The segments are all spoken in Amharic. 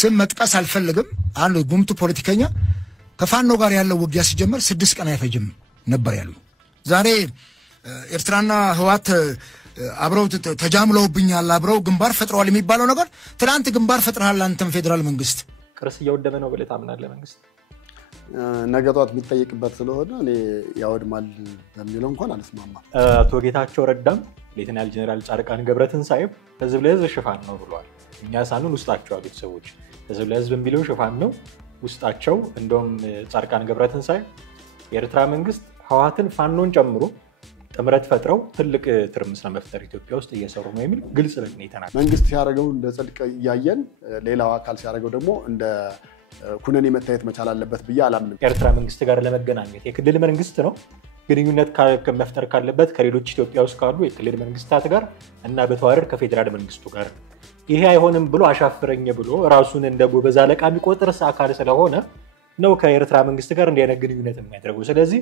ስም መጥቀስ አልፈልግም አንድ ጉምቱ ፖለቲከኛ ከፋኖ ጋር ያለው ውጊያ ሲጀመር 6 ቀን አይፈጅም ነበር ያለው ዛሬ ኤርትራና ህዋት አብረው ተጃምለውብኛል አብረው ግንባር ፈጥረዋል የሚባለው ነገር ትላንት ግንባር ፈጥረሃል አንተም ፌደራል መንግስት ቅርስ እየወደመ ነው ብለህ ታምናለህ መንግስት ነገጧት የሚጠይቅበት ስለሆነ እኔ ያወድማል በሚለው እንኳን አልስማማም አቶ ጌታቸው ረዳም ሌተናል ጀነራል ጻድቃን ገብረትንሳኤ ህዝብ ለህዝብ ሽፋን ነው ብለዋል እኛ ሳኑን ውስጣቸው አቤት ሰዎች ህዝብ ለህዝብ የሚለው ሽፋን ነው ውስጣቸው እንደውም ጻድቃን ገብረትንሳኤ የኤርትራ መንግስት ህዋትን ፋኖን ጨምሮ ጥምረት ፈጥረው ትልቅ ትርምስ ለመፍጠር ኢትዮጵያ ውስጥ እየሰሩ ነው የሚል ግልጽ ነው የተናገረው መንግስት ሲያደርገው እንደ ጽድቅ ያያየን ሌላው አካል ሲያደርገው ደግሞ እንደ ኩነኔ መታየት መቻል አለበት ብዬ አላምንም ኤርትራ መንግስት ጋር ለመገናኘት የክልል መንግስት ነው ግንኙነት መፍጠር ካለበት ከሌሎች ኢትዮጵያ ውስጥ ካሉ የክልል መንግስታት ጋር እና በተዋረድ ከፌደራል መንግስቱ ጋር ይሄ አይሆንም ብሎ አሻፍረኝ ብሎ ራሱን እንደ ጎበዝ አለቃ የሚቆጥር አካል ስለሆነ ነው ከኤርትራ መንግስት ጋር እንዲያነግ ግንኙነት የሚያደርገው ስለዚህ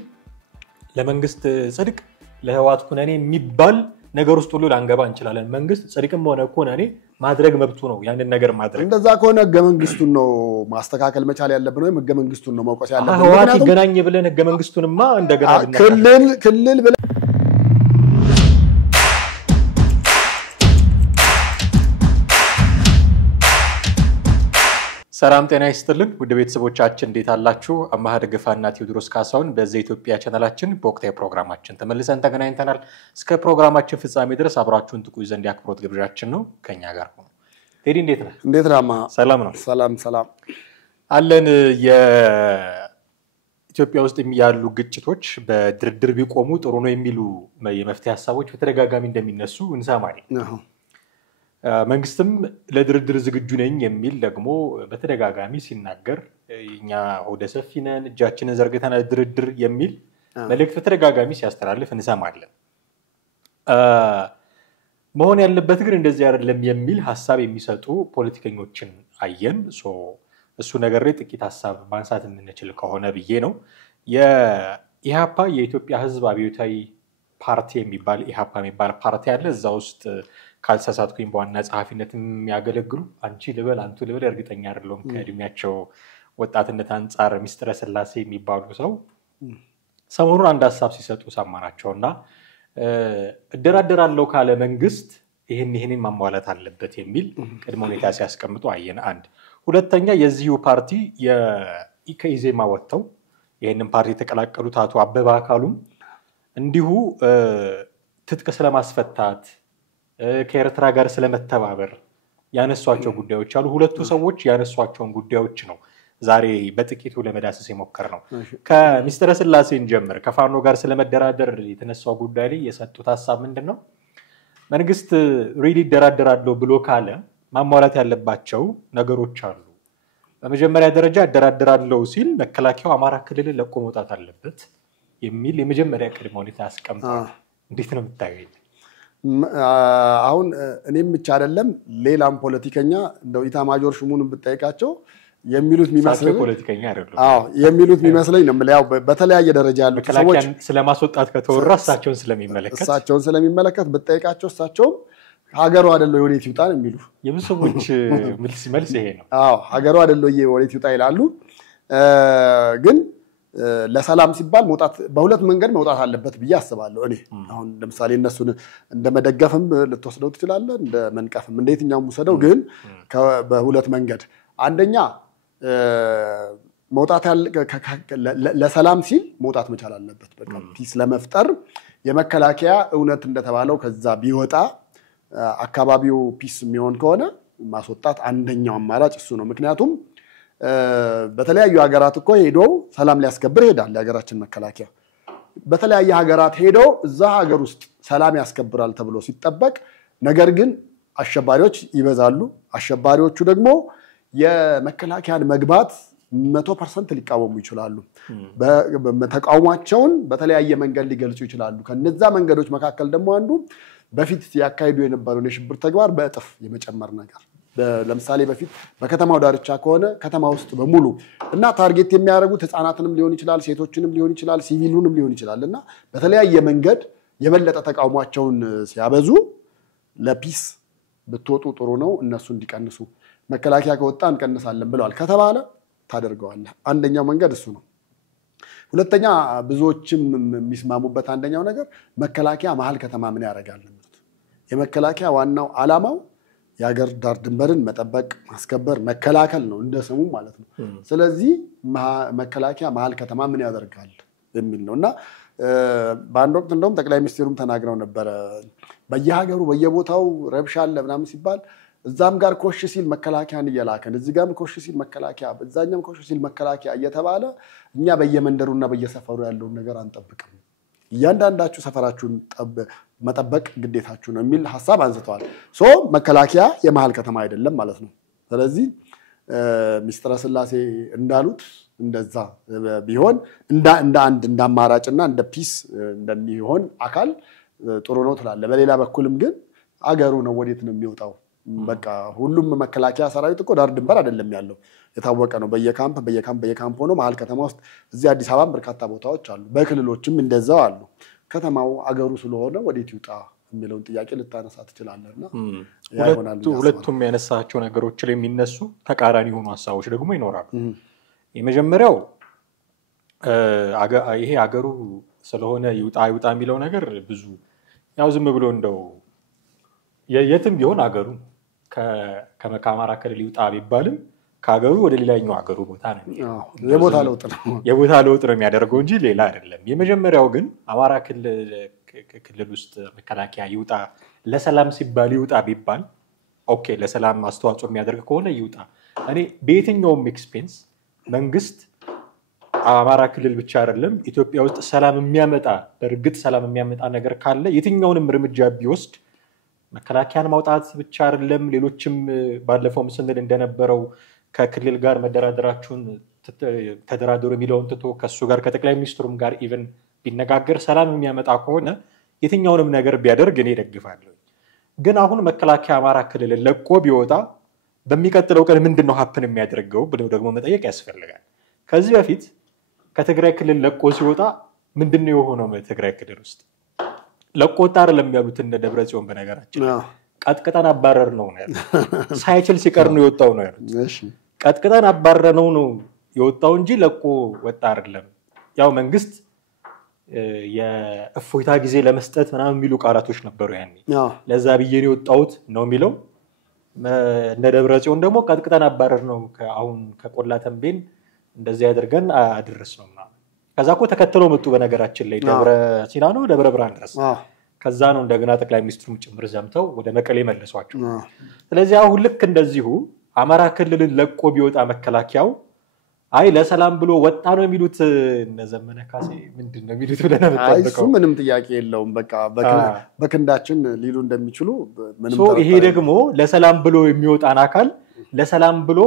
ለመንግስት ጽድቅ ለህዋት ኩነኔ የሚባል ነገር ውስጥ ሁሉ ላንገባ እንችላለን መንግስት ጽድቅም ሆነ ኩነኔ ማድረግ መብቱ ነው ያንን ነገር ማድረግ እንደዛ ከሆነ ህገ መንግስቱን ነው ማስተካከል መቻል ያለብን ወይ ህገ መንግስቱን ነው ማውቀስ ያለብን ህዋት ይገናኝ ብለን ህገ መንግስቱንማ እንደገና ክልል ብለን ሰላም ጤና ይስጥልን ውድ ቤተሰቦቻችን እንዴት አላችሁ አማሃ ደግፋና ቴዎድሮስ ካሳውን በዚህ ኢትዮጵያ ቻናላችን በወቅታዊ ፕሮግራማችን ተመልሰን ተገናኝተናል እስከ ፕሮግራማችን ፍጻሜ ድረስ አብራችሁን ትቆዩ ዘንድ ያክብሮት ግብዣችን ነው ከኛ ጋር ሆኖ ቴዲ እንዴት ነህ እንዴት ናማ ሰላም ነው ሰላም አለን የኢትዮጵያ ውስጥ ያሉ ግጭቶች በድርድር ቢቆሙ ጥሩ ነው የሚሉ የመፍትሄ ሐሳቦች በተደጋጋሚ እንደሚነሱ እንሰማለን መንግስትም ለድርድር ዝግጁ ነኝ የሚል ደግሞ በተደጋጋሚ ሲናገር እኛ ወደ ሰፊነን እጃችንን ዘርግተናል ድርድር የሚል መልእክት በተደጋጋሚ ሲያስተላልፍ እንሰማለን መሆን ያለበት ግን እንደዚህ አይደለም የሚል ሐሳብ የሚሰጡ ፖለቲከኞችን አየን እሱ ነገር ላይ ጥቂት ሐሳብ ማንሳት እንችል ከሆነ ብዬ ነው የኢሃፓ የኢትዮጵያ ህዝብ አብዮታዊ ፓርቲ የሚባል ኢሃፓ የሚባል ፓርቲ አለ እዛ ውስጥ ካልተሳሳትኩኝ በዋና ጸሐፊነት የሚያገለግሉ አንቺ ልበል አንቱ ልበል እርግጠኛ አይደለሁም ከእድሜያቸው ወጣትነት አንፃር ሚስጥረ ስላሴ የሚባሉ ሰው ሰሞኑን አንድ ሐሳብ ሲሰጡ ሰማናቸውና እደራደራለሁ ካለ መንግስት ይሄንን ማሟላት አለበት የሚል ቅድመ ሁኔታ ሲያስቀምጡ አየን አንድ ሁለተኛ የዚሁ ፓርቲ ከኢዜማ ወጥተው ይሄንን ፓርቲ የተቀላቀሉት አቶ አበባ አካሉም እንዲሁ ትጥቅ ስለማስፈታት ከኤርትራ ጋር ስለመተባበር ያነሷቸው ጉዳዮች አሉ ሁለቱ ሰዎች ያነሷቸውን ጉዳዮች ነው ዛሬ በጥቂቱ ለመዳሰስ የሞከር ነው ከሚስጥረ ስላሴን ጀምር ከፋኖ ጋር ስለመደራደር የተነሳው ጉዳይ ላይ የሰጡት ሐሳብ ምንድነው መንግስት ሪሊ ደራደራለሁ ብሎ ካለ ማሟላት ያለባቸው ነገሮች አሉ በመጀመሪያ ደረጃ ደራደራለሁ ሲል መከላከያው አማራ ክልል ለቆ መውጣት አለበት የሚል የመጀመሪያ ቅድመ ሁኔታ አስቀምጧል እንዴት ነው የምታዩት አሁን እኔም ብቻ አይደለም ሌላም ፖለቲከኛ እንደው ኢታማጆር ሹሙን ብትጠይቃቸው የሚሉት የሚመስለኝ ፖለቲከኛ አይደለም የሚሉት የሚመስለኝ ነው ማለት ያው በተለያየ ደረጃ ያሉ ሰዎች ስለማስወጣት ከተወራ እሳቸውን ስለሚመለከት ብትጠይቃቸው እሳቸው ሀገሩ አይደለም ወዴት ይውጣ ነው የሚሉ የምሰቦች መልስ ይሄ ነው ሀገሩ አይደለም ወዴት ይውጣ ይላሉ ግን ለሰላም ሲባል መውጣት በሁለት መንገድ መውጣት አለበት ብዬ አስባለሁ እኔ አሁን ለምሳሌ እነሱን እንደመደገፍም ልትወስደው ትችላለህ እንደ መንቀፍም እንደየትኛውም ወሰደው ግን በሁለት መንገድ አንደኛ መውጣት ለሰላም ሲል መውጣት መቻል አለበት በቃ ፒስ ለመፍጠር የመከላከያ እውነት እንደተባለው ከዛ ቢወጣ አካባቢው ፒስ የሚሆን ከሆነ ማስወጣት አንደኛው አማራጭ እሱ ነው ምክንያቱም በተለያዩ ሀገራት እኮ ሄዶ ሰላም ሊያስከብር ሄዳል ለሀገራችን መከላከያ በተለያየ ሀገራት ሄዶ እዛ ሀገር ውስጥ ሰላም ያስከብራል ተብሎ ሲጠበቅ ነገር ግን አሸባሪዎች ይበዛሉ አሸባሪዎቹ ደግሞ የመከላከያን መግባት 100% ሊቃወሙ ይችላሉ በተቃውሟቸውን በተለያየ መንገድ ሊገልጹ ይችላሉ ከነዛ መንገዶች መካከል ደግሞ አንዱ በፊት ያካሂዱ የነበረው የሽብር ተግባር በእጥፍ የመጨመር ነገር ለምሳሌ በፊት በከተማው ዳርቻ ከሆነ ከተማ ውስጥ በሙሉ እና ታርጌት የሚያደርጉት ህፃናትንም ሊሆን ይችላል ሴቶችንም ሊሆን ይችላል ሲቪሉንም ሊሆን ይችላልና በተለያየ መንገድ የበለጠ ተቃውሟቸውን ሲያበዙ ለፒስ ብትወጡ ጥሩ ነው እነሱ እንዲቀንሱ መከላከያ ከወጣ እንቀንሳለን ብለዋል ከተባለ ታደርገዋለህ። አንደኛው መንገድ እሱ ነው። ሁለተኛ ብዙዎችም የሚስማሙበት አንደኛው ነገር መከላከያ መሀል ከተማ ምን ያደርጋል? የመከላከያ ዋናው ዓላማው የሀገር ዳር ድንበርን መጠበቅ፣ ማስከበር፣ መከላከል ነው እንደ ስሙ ማለት ነው። ስለዚህ መከላከያ መሀል ከተማ ምን ያደርጋል የሚል ነውና በአንድ ወቅት እንደውም ጠቅላይ ሚኒስትሩም ተናግረው ነበር በየሀገሩ በየቦታው ረብሻ አለ ምናምን ሲባል እዛም ጋር ኮሽ ሲል መከላከያን እየላከን እዚህ ጋርም ኮሽ ሲል መከላከያ በዛኛም ኮሽ ሲል መከላከያ እየተባለ እኛ በየመንደሩና በየሰፈሩ ያለውን ነገር አንጠብቅም፣ እያንዳንዳችሁ ሰፈራችሁን መጠበቅ ግዴታችሁ ነው የሚል ሐሳብ አንስተዋል። መከላከያ የመሃል ከተማ አይደለም ማለት ነው። ስለዚህ ሚኒስትር ስላሴ እንዳሉት እንደዛ ቢሆን እንደ አንድ እንደ አማራጭና እንደ ፒስ እንደሚሆን አካል ጥሩ ነው ትላለ። በሌላ በኩልም ግን አገሩ ነው ወዴት ነው የሚወጣው? በቃ ሁሉም መከላከያ ሰራዊት እኮ ዳር ድንበር አይደለም ያለው የታወቀ ነው። በየካምፕ ሆኖ መሃል ከተማ ውስጥ እዚህ አዲስ አበባ በርካታ ቦታዎች አሉ፣ በክልሎችም እንደዛው አሉ። ከተማው አገሩ ስለሆነ ወዴት ይውጣ የሚለውን ጥያቄ ልታነሳ ትችላለህና ሁለቱም ያነሳቸው ነገሮች ላይ የሚነሱ ተቃራኒ ሆኑ ሐሳቦች ደግሞ ይኖራሉ። የመጀመሪያው ይሄ አገሩ ስለሆነ ይውጣ የሚለው ነገር ብዙ ያው ዝም ብሎ እንደው የትም ቢሆን አገሩ ከአማራ ክልል ይውጣ ቢባልም ከአገሩ ወደ ሌላኛው አገሩ ቦታ ነው የቦታ ለውጥ ነው የሚያደርገው እንጂ ሌላ አይደለም። የመጀመሪያው ግን አማራ ክልል ውስጥ መከላከያ ይውጣ ለሰላም ሲባል ይውጣ ቢባል ኦኬ፣ ለሰላም አስተዋጽኦ የሚያደርግ ከሆነ ይውጣ። እኔ በየትኛውም ኤክስፔንስ መንግስት አማራ ክልል ብቻ አይደለም ኢትዮጵያ ውስጥ ሰላም የሚያመጣ በእርግጥ ሰላም የሚያመጣ ነገር ካለ የትኛውንም እርምጃ ቢወስድ መከላከያን ማውጣት ብቻ አይደለም፣ ሌሎችም ባለፈው ስንል እንደነበረው ከክልል ጋር መደራደራችሁን ተደራደሩ የሚለውን ትቶ ከሱ ጋር ከጠቅላይ ሚኒስትሩም ጋር ኢቨን ቢነጋገር ሰላም የሚያመጣ ከሆነ የትኛውንም ነገር ቢያደርግ እኔ ደግፋለሁ። ግን አሁን መከላከያ አማራ ክልል ለቆ ቢወጣ በሚቀጥለው ቀን ምንድነው ሀፕን የሚያደርገው ብለው ደግሞ መጠየቅ ያስፈልጋል። ከዚህ በፊት ከትግራይ ክልል ለቆ ሲወጣ ምንድነው የሆነው? በትግራይ ክልል ውስጥ ለቆ ወጣ አይደለም ያሉት እንደ ደብረጽዮን በነገራችን ቀጥቅጠን አባረር ነው ያሉት። ሳይችል ሲቀር ነው የወጣው ነው ያሉት። እሺ ቀጥቅጠን አባረረው ነው የወጣው እንጂ ለቆ ወጣ አይደለም። ያው መንግስት የእፎይታ ጊዜ ለመስጠት ምናምን የሚሉ ቃላቶች ነበሩ ያኔ። ለዛ ብዬ ነው የወጣሁት ነው የሚለው። እንደ ደብረጽዮን ደግሞ ቀጥቅጠን አባረር ነው አሁን ከቆላ ተንቤን እንደዚህ ያደርገን አድርስ ነው ማለት። ከዛ እኮ ተከትለው መጡ በነገራችን ላይ ደብረ ሲና ነው ደብረ ብርሃን ድረስ። ከዛ ነው እንደገና ጠቅላይ ሚኒስትሩም ጭምር ዘምተው ወደ መቀሌ መለሷቸው። ስለዚህ አሁን ልክ እንደዚሁ አማራ ክልልን ለቆ ቢወጣ መከላከያው አይ ለሰላም ብሎ ወጣ ነው የሚሉት እነዘመነ ካሴ ምንድነው የሚሉት ብለን ተጠብቀው እሱ ምንም ጥያቄ የለውም። በቃ በክንዳችን ሊሉ እንደሚችሉ ምንም ይሄ ደግሞ ለሰላም ብሎ የሚወጣን አካል ለሰላም ብሎ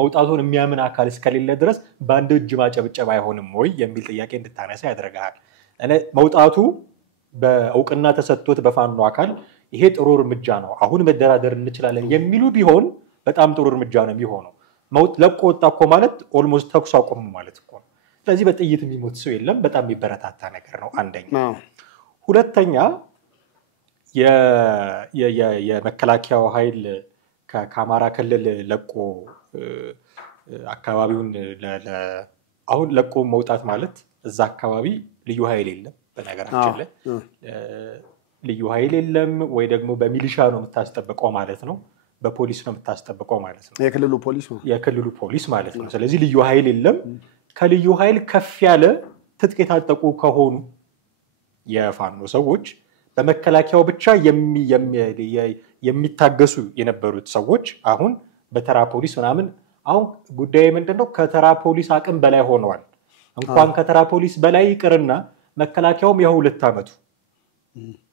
መውጣቱን የሚያምን አካል እስከሌለ ድረስ በአንድ እጅ ማጨብጨብ አይሆንም ወይ የሚል ጥያቄ እንድታነሳ ያደርጋል። መውጣቱ በእውቅና ተሰጥቶት በፋኖ አካል ይሄ ጥሩ እርምጃ ነው አሁን መደራደር እንችላለን የሚሉ ቢሆን በጣም ጥሩ እርምጃ ነው የሚሆነው። ለቆ ወጣ እኮ ማለት ኦልሞስት ተኩስ አቁሙ ማለት እኮ ነው። ስለዚህ በጥይት የሚሞት ሰው የለም። በጣም የሚበረታታ ነገር ነው አንደኛ። ሁለተኛ የመከላከያው ኃይል ከአማራ ክልል ለቆ አካባቢውን አሁን ለቆ መውጣት ማለት እዛ አካባቢ ልዩ ኃይል የለም። በነገራችን ላይ ልዩ ኃይል የለም ወይ ደግሞ በሚሊሻ ነው የምታስጠብቀው ማለት ነው፣ በፖሊስ ነው የምታስጠብቀው ማለት ነው። የክልሉ ፖሊስ ማለት ነው። ስለዚህ ልዩ ኃይል የለም። ከልዩ ኃይል ከፍ ያለ ትጥቅ የታጠቁ ከሆኑ የፋኖ ሰዎች በመከላከያው ብቻ የሚታገሱ የነበሩት ሰዎች አሁን በተራ ፖሊስ ምናምን አሁን ጉዳዩ ምንድነው? ከተራ ፖሊስ አቅም በላይ ሆነዋል። እንኳን ከተራ ፖሊስ በላይ ይቅርና መከላከያውም ያው 2 አመቱ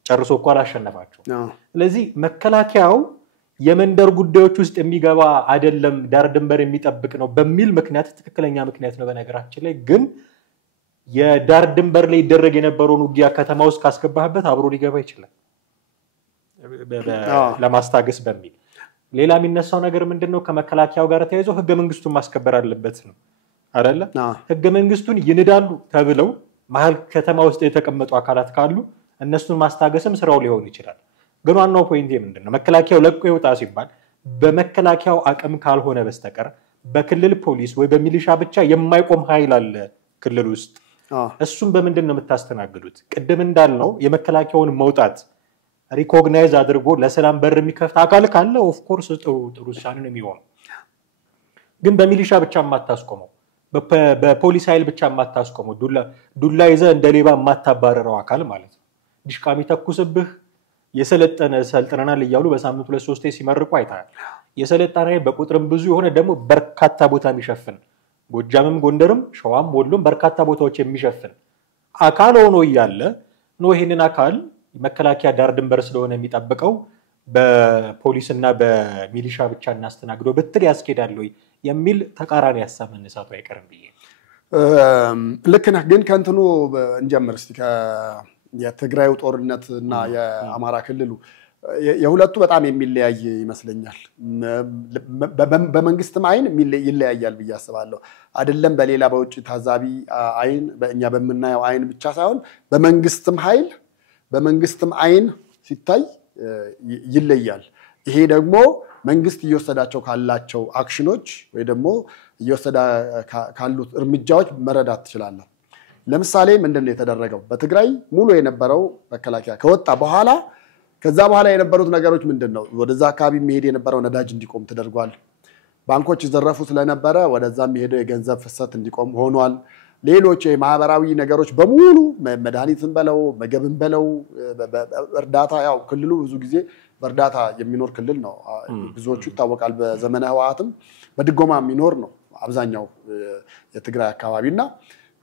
ጨርሶ እኮ አላሸነፋቸው። ስለዚህ መከላከያው የመንደር ጉዳዮች ውስጥ የሚገባ አይደለም፣ ዳር ድንበር የሚጠብቅ ነው በሚል ምክንያት ትክክለኛ ምክንያት ነው። በነገራችን ላይ ግን የዳር ድንበር ላይ ይደረግ የነበረውን ውጊያ ከተማ ውስጥ ካስገባህበት አብሮ ሊገባ ይችላል ለማስታገስ በሚል። ሌላ የሚነሳው ነገር ምንድነው? ከመከላከያው ጋር ተያይዞ ህገ መንግስቱን ማስከበር አለበት ነው አይደለ? ህገ መንግስቱን ይንዳሉ ተብለው መሀል ከተማ ውስጥ የተቀመጡ አካላት ካሉ እነሱን ማስታገስም ስራው ሊሆን ይችላል። ግን ዋናው ፖይንት ምንድነው? መከላከያው ለቆ ይወጣ ሲባል በመከላከያው አቅም ካልሆነ በስተቀር በክልል ፖሊስ ወይ በሚሊሻ ብቻ የማይቆም ኃይል አለ ክልል ውስጥ እሱም በምንድን ነው የምታስተናግዱት ቅድም እንዳልነው የመከላከያውን መውጣት ሪኮግናይዝ አድርጎ ለሰላም በር የሚከፍት አካል ካለ ኦፍ ኮርስ ጥሩ ውሳኔ ነው የሚሆነው ግን በሚሊሻ ብቻ ማታስቆመው በፖሊስ ኃይል ብቻ ማታስቆመው ዱላ ይዘ እንደሌባ ማታባረረው አካል ማለት ነው ዲሽቃሚ ተኩስብህ የሰለጠነ ሰልጥነናል ይያሉ በሳምንት 2-3 ሲመርቁ አይታል የሰለጠነ በቁጥርም ብዙ የሆነ ደግሞ በርካታ ቦታ የሚሸፍን ጎጃምም ጎንደርም ሸዋም ወሎም በርካታ ቦታዎች የሚሸፍን አካል ሆኖ ይያለ ነው ይሄንን አካል መከላከያ ዳር ድንበር ስለሆነ የሚጠብቀው በፖሊስና በሚሊሻ ብቻ እናስተናግዶ በትል ያስኬዳል ወይ የሚል ተቃራኒ ሐሳብ መነሳቱ አይቀርም ብዬ ልክ ነህ ግን ከንትኑ እንጀምር እስቲ የትግራይ ጦርነትና የአማራ ክልሉ የሁለቱ በጣም የሚለያይ ይመስለኛል በመንግስትም አይን ይለያያል ብዬ አስባለሁ አይደለም በሌላ በውጭ ታዛቢ አይን በእኛ በመናየው አይን ብቻ ሳይሆን በመንግስትም አይን ሲታይ ይለያል ይሄ ደግሞ መንግስት እየወሰዳቸው ካላቸው አክሽኖች ወይ ደግሞ እየወሰዳ ካሉት እርምጃዎች መረዳት ይችላል ለምሳሌ ምንድነው የተደረገው በትግራይ ሙሉ የነበረው መከላከያ ከወጣ በኋላ ከዛ በኋላ የነበሩት ነገሮች ምንድነው ወደዛ አካባቢ መሄድ የነበረው ነዳጅ እንዲቆም ተደርጓል ባንኮች ዘረፉ ስለነበረ ወደዛ መሄደው የገንዘብ ፍሰት እንዲቆም ሆኗል ሌሎች የማህበራዊ ነገሮች በሙሉ መድኃኒትን በለው ምግብን በለው እርዳታ ያው ክልሉ ብዙ ጊዜ በእርዳታ የሚኖር ክልል ነው ብዙዎቹ ይታወቃል በዘመነ ህወሓትም በድጎማ የሚኖር ነው አብዛኛው የትግራይ አካባቢና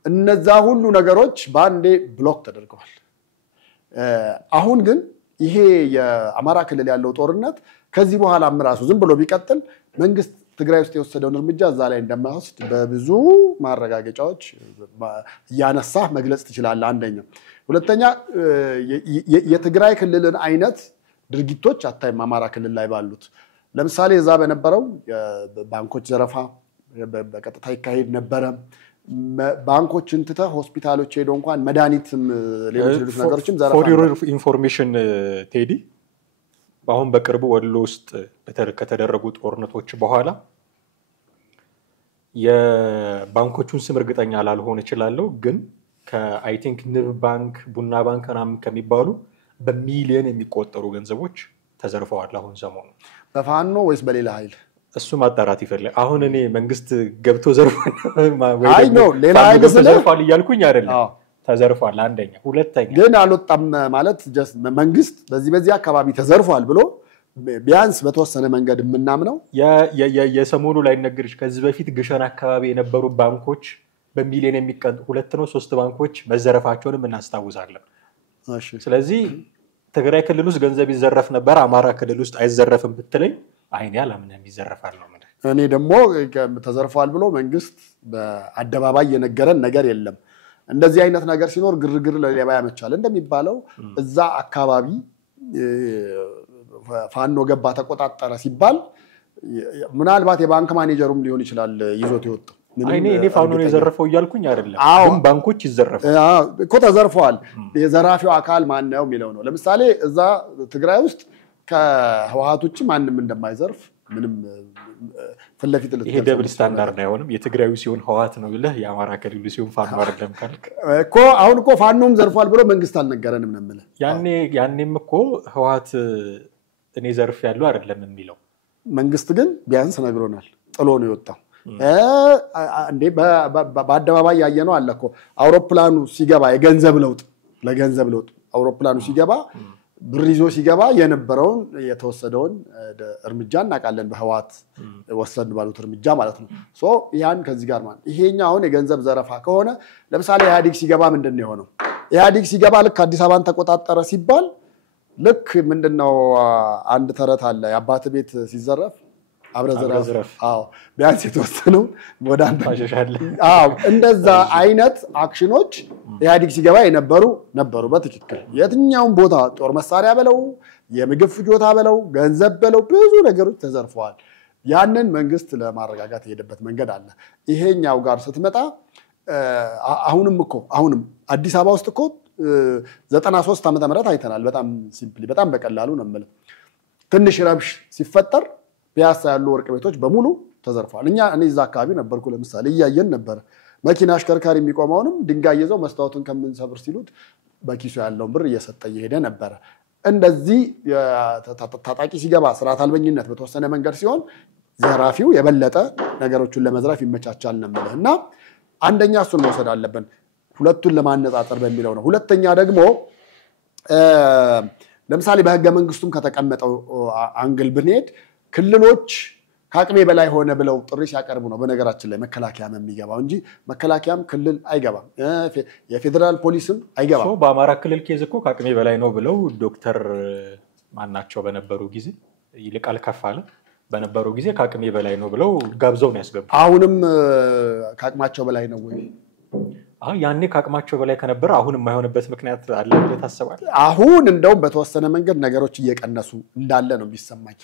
እነዛ ሁሉ ነገሮች ባንዴ ብሎክ ተደርገዋል አሁን ግን ይሄ የአማራ ክልል ያለው ጦርነት ከዚህ በኋላ ምራሱ ዝም ብሎ ቢቀጥል መንግስት ትግራይ ውስጥ የወሰደውን እርምጃ እዛ ላይ እንደማይወስድ በብዙ ማረጋገጫዎች ያነሳ መግለጽ ትችላለህ አንደኛ ሁለተኛ የትግራይ ክልልን አይነት ድርጊቶች አታይም አማራ ክልል ላይ ባሉት ለምሳሌ እዛ በነበረው ባንኮች ዘረፋ በቀጥታ ይካሄድ ነበረ ባንኮችን ትተ ሆስፒታሎች ሄዶ እንኳን መድኃኒትም ሌሎች ነገሮችም ዘረፋ for your information ቴዲ አሁን በቅርቡ ወሎ ውስጥ ከተደረጉ ጦርነቶች በኋላ የባንኮቹን ስም እርግጠኛ ላልሆን ይችላል ግን ከአይ ቲንክ ንብ ባንክ ቡና ባንክ ምናምን ከሚባሉ በሚሊዮን የሚቆጠሩ ገንዘቦች ተዘርፈዋል አሁን ሰሞኑ በፋኖ ወይስ በሌላ ኃይል እሱ ማጣራት ይፈልጋል አሁን እኔ መንግስት ገብቶ ዘርፏል አይ ነው ሌላ ኃይል ዘርፏል ይያልኩኝ አይደለም ተዘርፏል አንደኛ ሁለተኛ ግን አልወጣም ማለት መንግስት በዚህ አካባቢ ተዘርፏል ብሎ ቢያንስ በተወሰነ መንገድ የምናምነው የሰሞኑ ላይ ነገርሽ ከዚህ በፊት ግሸን አካባቢ የነበሩ ባንኮች በሚሊዮን የሚቀጥ 2 ነው 3 ባንኮች መዘረፋቸውንም እናስታውሳለን እሺ ስለዚህ ትግራይ ክልል ውስጥ ገንዘብ ይዘረፍ ነበር አማራ ክልል ውስጥ አይዘረፍም ብትለኝ አይኔ ያላምን ይዘረፋል ነው ማለት እኔ ደግሞ ተዘርፏል ብሎ መንግስት በአደባባይ የነገረን ነገር የለም እንደዚህ አይነት ነገር ሲኖር ግርግር ለሌባ ያመቻል እንደሚባለው እዛ አካባቢ ፋኖ ገባ ተቆጣጣረ ሲባል ምናልባት የባንክ ማኔጀሩም ሊሆን ይችላል ይዞት ይወጣው እኔ ፋኖ ነው የዘረፈው ይያልኩኝ አይደለም ግን ባንኮች ይዘረፋሉ እኮ ተዘርፈዋል የዘራፊው አካል ማን ነው የሚለው ነው ለምሳሌ እዛ ትግራይ ውስጥ ከህወሓቶች ማንንም እንደማይዘርፍ ምንም ፍለፊት ይሄ ደብል ስታንዳርድ አይሆንም የትግራዩ ሲሆን ህወሓት ነው ብለህ የአማራ ክልሉ ሲሆን ፋኖ አይደለም ካልክ እኮ አሁን እኮ ፋኖም ዘርፏል ብሎ መንግስት አልነገረንም ነምለ ያኔም እኮ ህወሓት እኔ ዘርፍ ያለው አይደለም የሚለው መንግስት ግን ቢያንስ ነግሮናል ጥሎ ነው የወጣው እንዴ በአደባባይ ያየነው አለ እኮ አውሮፕላኑ ሲገባ የገንዘብ ለውጥ ለገንዘብ ለውጥ አውሮፕላኑ ሲገባ ብሪዞ ሲገባ የነበረውን የተወሰደውን እርምጃ እናቃለን በህወሓት ወሰድ ባሉት እርምጃ ማለት ነው ሶ ያን ከዚህ ጋር ማለት ይሄኛው አሁን የገንዘብ ዘረፋ ከሆነ ለምሳሌ ኢህአዲግ ሲገባ ምንድነው የሆነው ኢህአዲግ ሲገባ ልክ አዲስ አበባን ተቆጣጣረ ሲባል ልክ ምንድነው አንድ ተረት አለ የአባት ቤት ሲዘረፍ አብረዘራፍ ቢያንስ የተወሰነው ወደ አንተ እንደዛ አይነት አክሽኖች ኢህአዲግ ሲገባ ነበሩ በትክክል የትኛውም ቦታ ጦር መሳሪያ በለው የምግብ ፍጆታ በለው ገንዘብ በለው ብዙ ነገሮች ተዘርፈዋል ያንን መንግስት ለማረጋጋት የሄደበት መንገድ አለ ይሄኛው ጋር ስትመጣ አሁንም አዲስ አበባ ውስጥ እኮ 93 ዓመተ ምህረት አይተናል በጣም ሲምፕሊ በጣም በቀላሉ ነው ማለት ትንሽ ረብሽ ሲፈጠር ፒያሳ ያሉ ወርቅ ቤቶች በሙሉ ተዘርፈዋል። እኔ እዛ አካባቢ ነበርኩ። ለምሳሌ እያየን ነበር። መኪና አሽከርካሪ የሚቆመውንም ድንጋይ ይዘው መስታወቱን ከምንሰብር ሲሉት በኪሱ ያለውን ብር እየሰጠ እየሄደ ነበር። እንደዚህ ታጣቂ ሲገባ ስርዓት አልበኝነት በተወሰነ መንገድ ሲሆን ዘራፊው የበለጠ ነገሮችን ለመዝረፍ ይመቻቻል ነው እና አንደኛ እሱን መውሰድ አለብን ሁለቱን ለማነጻጸር በሚለው ነው። ሁለተኛ ደግሞ ለምሳሌ በህገ መንግስቱም ከተቀመጠው አንግል ብንሄድ ክልሎች ከአቅሜ በላይ ሆነ ብለው ጥሪ ሲያቀርቡ ነው በነገራችን ላይ መከላከያም የሚገባው እንጂ መከላከያም ክልል አይገባም፣ የፌደራል ፖሊስም አይገባም። በአማራ ክልል ኬዝ እኮ ከአቅሜ በላይ ነው ብለው ዶክተር ማናቸው በነበሩ ጊዜ ይልቃል ከፋለ በነበሩ ጊዜ ከአቅሜ በላይ ነው ብለው ጋብዘው ነው ያስገቡ። አሁንም ከአቅማቸው በላይ ነው ወይ? ያኔ ከአቅማቸው በላይ ከነበረ አሁን የማይሆንበት ምክንያት አለ ብለህ ታስባለህ? አሁን እንደውም በተወሰነ መንገድ ነገሮች እየቀነሱ እንዳለ ነው የሚሰማኝ።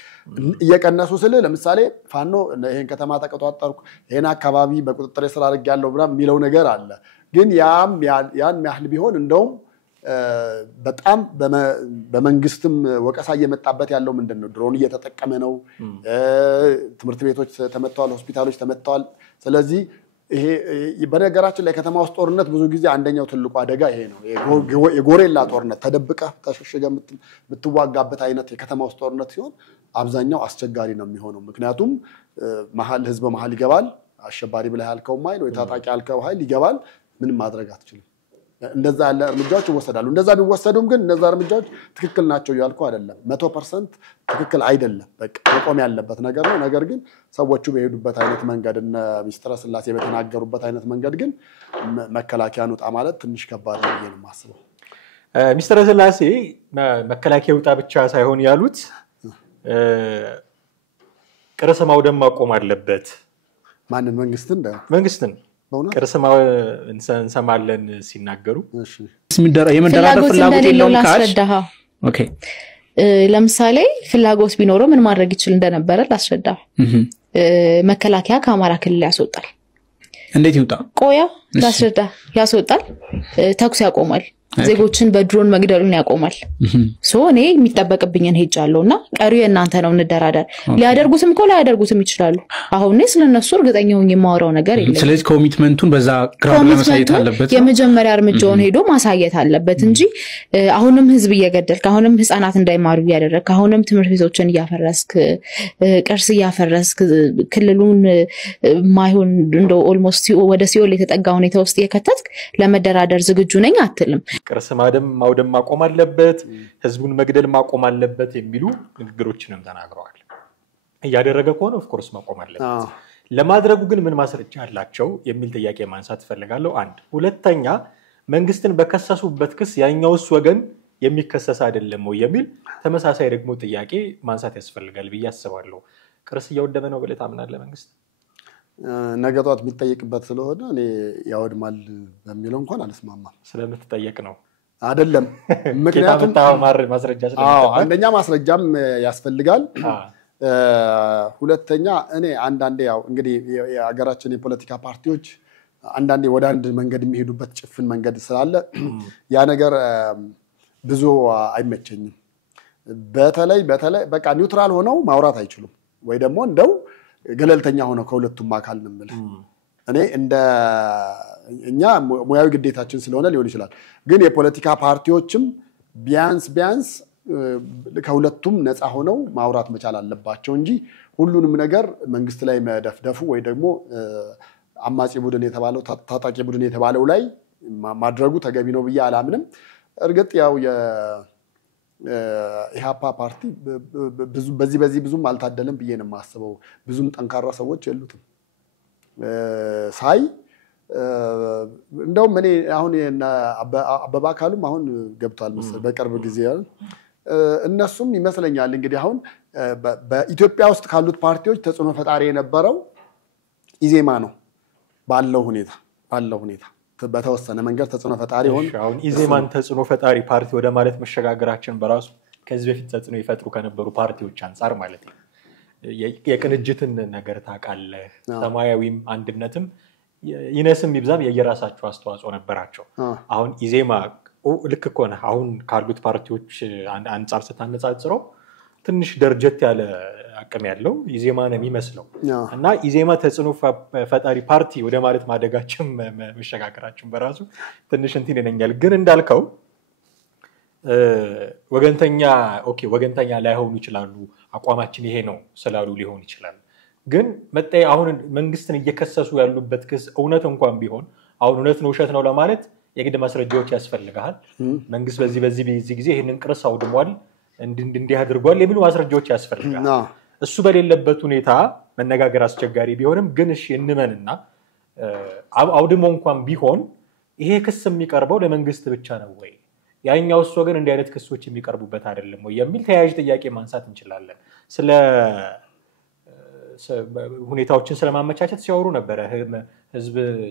እየቀነሱ ስለ ለምሳሌ ፋኖ ይሄን ከተማ ተቆጣጣርኩ ይሄን አካባቢ በቁጥጥር ስር አድርጌያለሁ ብላ የሚለው ነገር አለ። ግን ያን ያህል ቢሆን እንደውም በጣም በመንግስትም ወቀሳ እየመጣበት ያለው ምንድነው? ድሮን እየተጠቀመ ነው። ትምህርት ቤቶች ተመተዋል፣ ሆስፒታሎች ተመተዋል። ስለዚህ ይሄ በነገራችን ላይ ከተማ ውስጥ ጦርነት ብዙ ጊዜ አንደኛው ትልቁ አደጋ ይሄ ነው። የጎሬላ ጦርነት ተደብቀ ተሸሸገ የምትዋጋበት አይነት የከተማ ውስጥ ጦርነት ሲሆን አብዛኛው አስቸጋሪ ነው የሚሆነው። ምክንያቱም ህዝብ መሃል ይገባል፣ አሸባሪ ብለህ ያልከው ኃይል ወይ ታጣቂ ያልከው ኃይል ይገባል፣ ምንም ማድረግ አትችልም። እንደዛ ያለ እርምጃዎች ይወሰዳሉ። እንደዛ ቢወሰዱም ግን እነዛ እርምጃዎች ትክክል ናቸው ያልኩ አይደለም። 100% ትክክል አይደለም። በቃ መቆም ያለበት ነገር ነው። ነገር ግን ሰዎቹ በሄዱበት አይነት መንገድ እና ሚስተር ስላሴ በተናገሩበት አይነት መንገድ ግን መከላከያን ውጣ ማለት ትንሽ ከባድ ነው ብዬ ነው የማስበው። ሚስተር ስላሴ መከላከያ ውጣ ብቻ ሳይሆን ያሉት ቅርስ ማውደም ማቆም አለበት። ማንን? መንግስትን ቅርስማ እንሰማለን ሲናገሩ። የመደራደር ፍላጎት የለውም ካሽ ኦኬ። ለምሳሌ ፍላጎት ቢኖረው ምን ማድረግ ይችል እንደነበረ ላስረዳ። መከላከያ ከአማራ ክልል ያስወጣል። እንዴት ይውጣ? ቆያ ላስረዳ። ያስወጣል፣ ተኩስ ያቆማል፣ ዜጎችን በድሮን መግደሉን ያቆማል። እኔ የሚጠበቅብኝን ሄጃለሁና ቀሪው የእናንተ ነው እንደራደር። ሊያደርጉትም እኮ ላያደርጉትም ይችላሉ። አሁን ስለነሱ እርግጠኛ ሆኜ የማወራው ነገር የለም። ስለዚህ ኮሚትመንቱን በዛ ግራውንድ ላይ ማሳየት አለበት። የመጀመሪያ እርምጃውን ሄዶ ማሳየት አለበት እንጂ አሁንም ህዝብ እየገደልክ፣ አሁንም ህፃናት እንዳይማሩ እያደረግክ፣ አሁንም ትምህርት ቤቶችን እያፈረስክ፣ ቅርስ እያፈረስክ፣ ክልሉን ማይሆን እንደው ኦልሞስት ወደ ሲኦል የተጠጋ ሁኔታ ውስጥ የከተትክ ለመደራደር ዝግጁ ነኝ አትልም። ቅርስ ማውደም ማቆም አለበት፣ ህዝቡን መግደል ማቆም አለበት የሚሉ ንግግሮችንም ተናግረዋል። እያደረገ ከሆነ ኦፍ ኮርስ ማቆም አለበት። ለማድረጉ ግን ምን ማስረጃ አላቸው የሚል ጥያቄ ማንሳት ፈልጋለሁ። አንድ ሁለተኛ መንግስትን በከሰሱበት ክስ ያኛውስ ወገን የሚከሰስ አይደለም ወይ የሚል ተመሳሳይ ደግሞ ጥያቄ ማንሳት ያስፈልጋል ብዬ አስባለሁ። ቅርስ እያወደመ ነው ብለህ ታምናለህ መንግስት? ነገጧት የሚጠየቅበት ስለሆነ እኔ ያወድማል በሚለው እንኳን አልስማማም። ስለምትጠየቅ ነው አይደለም? ምክንያቱም ማስረጃ አንደኛ ማስረጃም ያስፈልጋል። ሁለተኛ እኔ አንዳንዴ ያው እንግዲህ የሀገራችን የፖለቲካ ፓርቲዎች አንዳንዴ ወደ አንድ መንገድ የሚሄዱበት ጭፍን መንገድ ስላለ ያ ነገር ብዙ አይመቸኝም። በተለይ በቃ ኒውትራል ሆነው ማውራት አይችሉም ወይ ደግሞ እንደው ገለልተኛ ሆነው ከሁለቱም አካል ነው ማለት። እኔ እኛ ሙያዊ ግዴታችን ስለሆነ ሊሆን ይችላል። ግን የፖለቲካ ፓርቲዎችም ቢያንስ ከሁለቱም ነፃ ሆነው ማውራት መቻል አለባቸው እንጂ ሁሉንም ነገር መንግስት ላይ መደፍደፉ ወይ ደግሞ አማጺ ቡድን የተባለው ታጣቂ ቡድን የተባለው ላይ ማድረጉ ተገቢ ነው ብዬ አላምንም። እርግጥ ያው ኢህአፓ ፓርቲ በዚህ ብዙም አልታደለም ብዬ ነው የማስበው። ብዙም ጠንካራ ሰዎች የሉትም ሳይ እንደውም እኔ አሁን አበባ አካሉም አሁን ገብቷል መሰለኝ በቅርብ ጊዜ እነሱም ይመስለኛል እንግዲህ አሁን በኢትዮጵያ ውስጥ ካሉት ፓርቲዎች ተጽዕኖ ፈጣሪ የነበረው ኢዜማ ነው ባለው ሁኔታ በተወሰነ መንገድ ተጽዕኖ ፈጣሪ ሆነ። አሁን ኢዜማን ተጽዕኖ ፈጣሪ ፓርቲ ወደ ማለት መሸጋገራችን በራሱ ከዚህ በፊት ተጽዕኖ ይፈጥሩ ከነበሩ ፓርቲዎች አንፃር ማለት ነው። የቅንጅትን ነገር ታውቃለህ። ሰማያዊም አንድነትም ይነስም ይብዛም የየራሳቸው አስተዋጽኦ ነበራቸው። አሁን ኢዜማ ልክ እኮ ነው አሁን ካሉት ፓርቲዎች አንፃር ስታነጻጽረው ትንሽ ደረጀት ያለ አቅም ያለው ኢዜማ ነው የሚመስለው እና ኢዜማ ተጽዕኖ ፈጣሪ ፓርቲ ወደ ማለት ማደጋችን መሸጋገራችን በራሱ ትንሽ እንትን ይነኛል። ግን እንዳልከው ወገንተኛ ላይሆኑ ይችላሉ፣ አቋማችን ይሄ ነው ስላሉ ሊሆን ይችላል። ግን አሁን መንግስትን እየከሰሱ ያሉበት ክስ እውነት እንኳን ቢሆን አሁን እውነት ነው ውሸት ነው ለማለት የግድ ማስረጃዎች ያስፈልጋል። መንግስት በዚህ ጊዜ ይሄንን ቅርስ አውድሟል እንዲህ አድርጓል የሚሉ ማስረጃዎች ያስፈልጋል። እሱ በሌለበት ሁኔታ መነጋገር አስቸጋሪ ቢሆንም ግን እሺ እንመንና አውድሞ እንኳን ቢሆን ይሄ ክስ የሚቀርበው ለመንግስት ብቻ ነው ወይ ያኛው እሱ ግን እንዲህ አይነት ክሶች የሚቀርቡበት አይደለም ወይ የሚል ተያያዥ ጥያቄ ማንሳት እንችላለን። ስለ ሁኔታዎችን ስለማመቻቸት ሲያወሩ ነበር።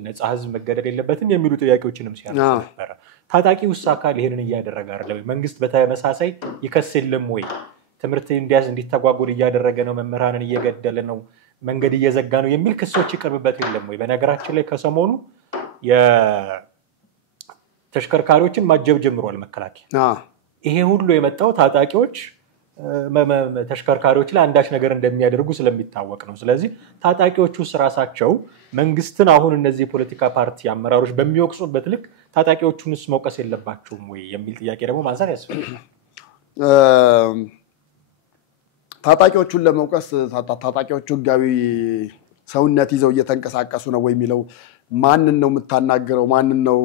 ነፃ ህዝብ መገደል የለበትም የሚሉ ጥያቄዎችንም ሲያነሱ ነበር። ታጣቂ ውስጥ አካል ይሄንን እያደረገ አይደለም። መንግስት በተመሳሳይ ይከስ የለም ወይ? ትምህርት እንዲተጓጎል እያደረገ ነው፣ መምህራንን እየገደለ ነው፣ መንገድ እየዘጋ ነው የሚል ክሶች ይቀርብበት የለም ወይ? በነገራችን ላይ ከሰሞኑ የተሽከርካሪዎችን ማጀብ ጀምሯል መከላከያ። ይሄ ሁሉ የመጣው ታጣቂዎች ተሽከርካሪዎች ላይ አንዳች ነገር እንደሚያደርጉ ስለሚታወቅ ነው። ስለዚህ ታጣቂዎቹ ራሳቸው መንግስትን አሁን እነዚህ የፖለቲካ ፓርቲ አመራሮች በሚወቅሱበት ልክ ታጣቂዎቹንስ መውቀስ የለባቸውም ወይ የሚል ጥያቄ ደግሞ ማንሳት ያስፈልጋል። ታጣቂዎቹን ለመውቀስ ታጣቂዎቹ ህጋዊ ሰውነት ይዘው እየተንቀሳቀሱ ነው ወይ የሚለው ማንን ነው የምታናገረው? ማንን ነው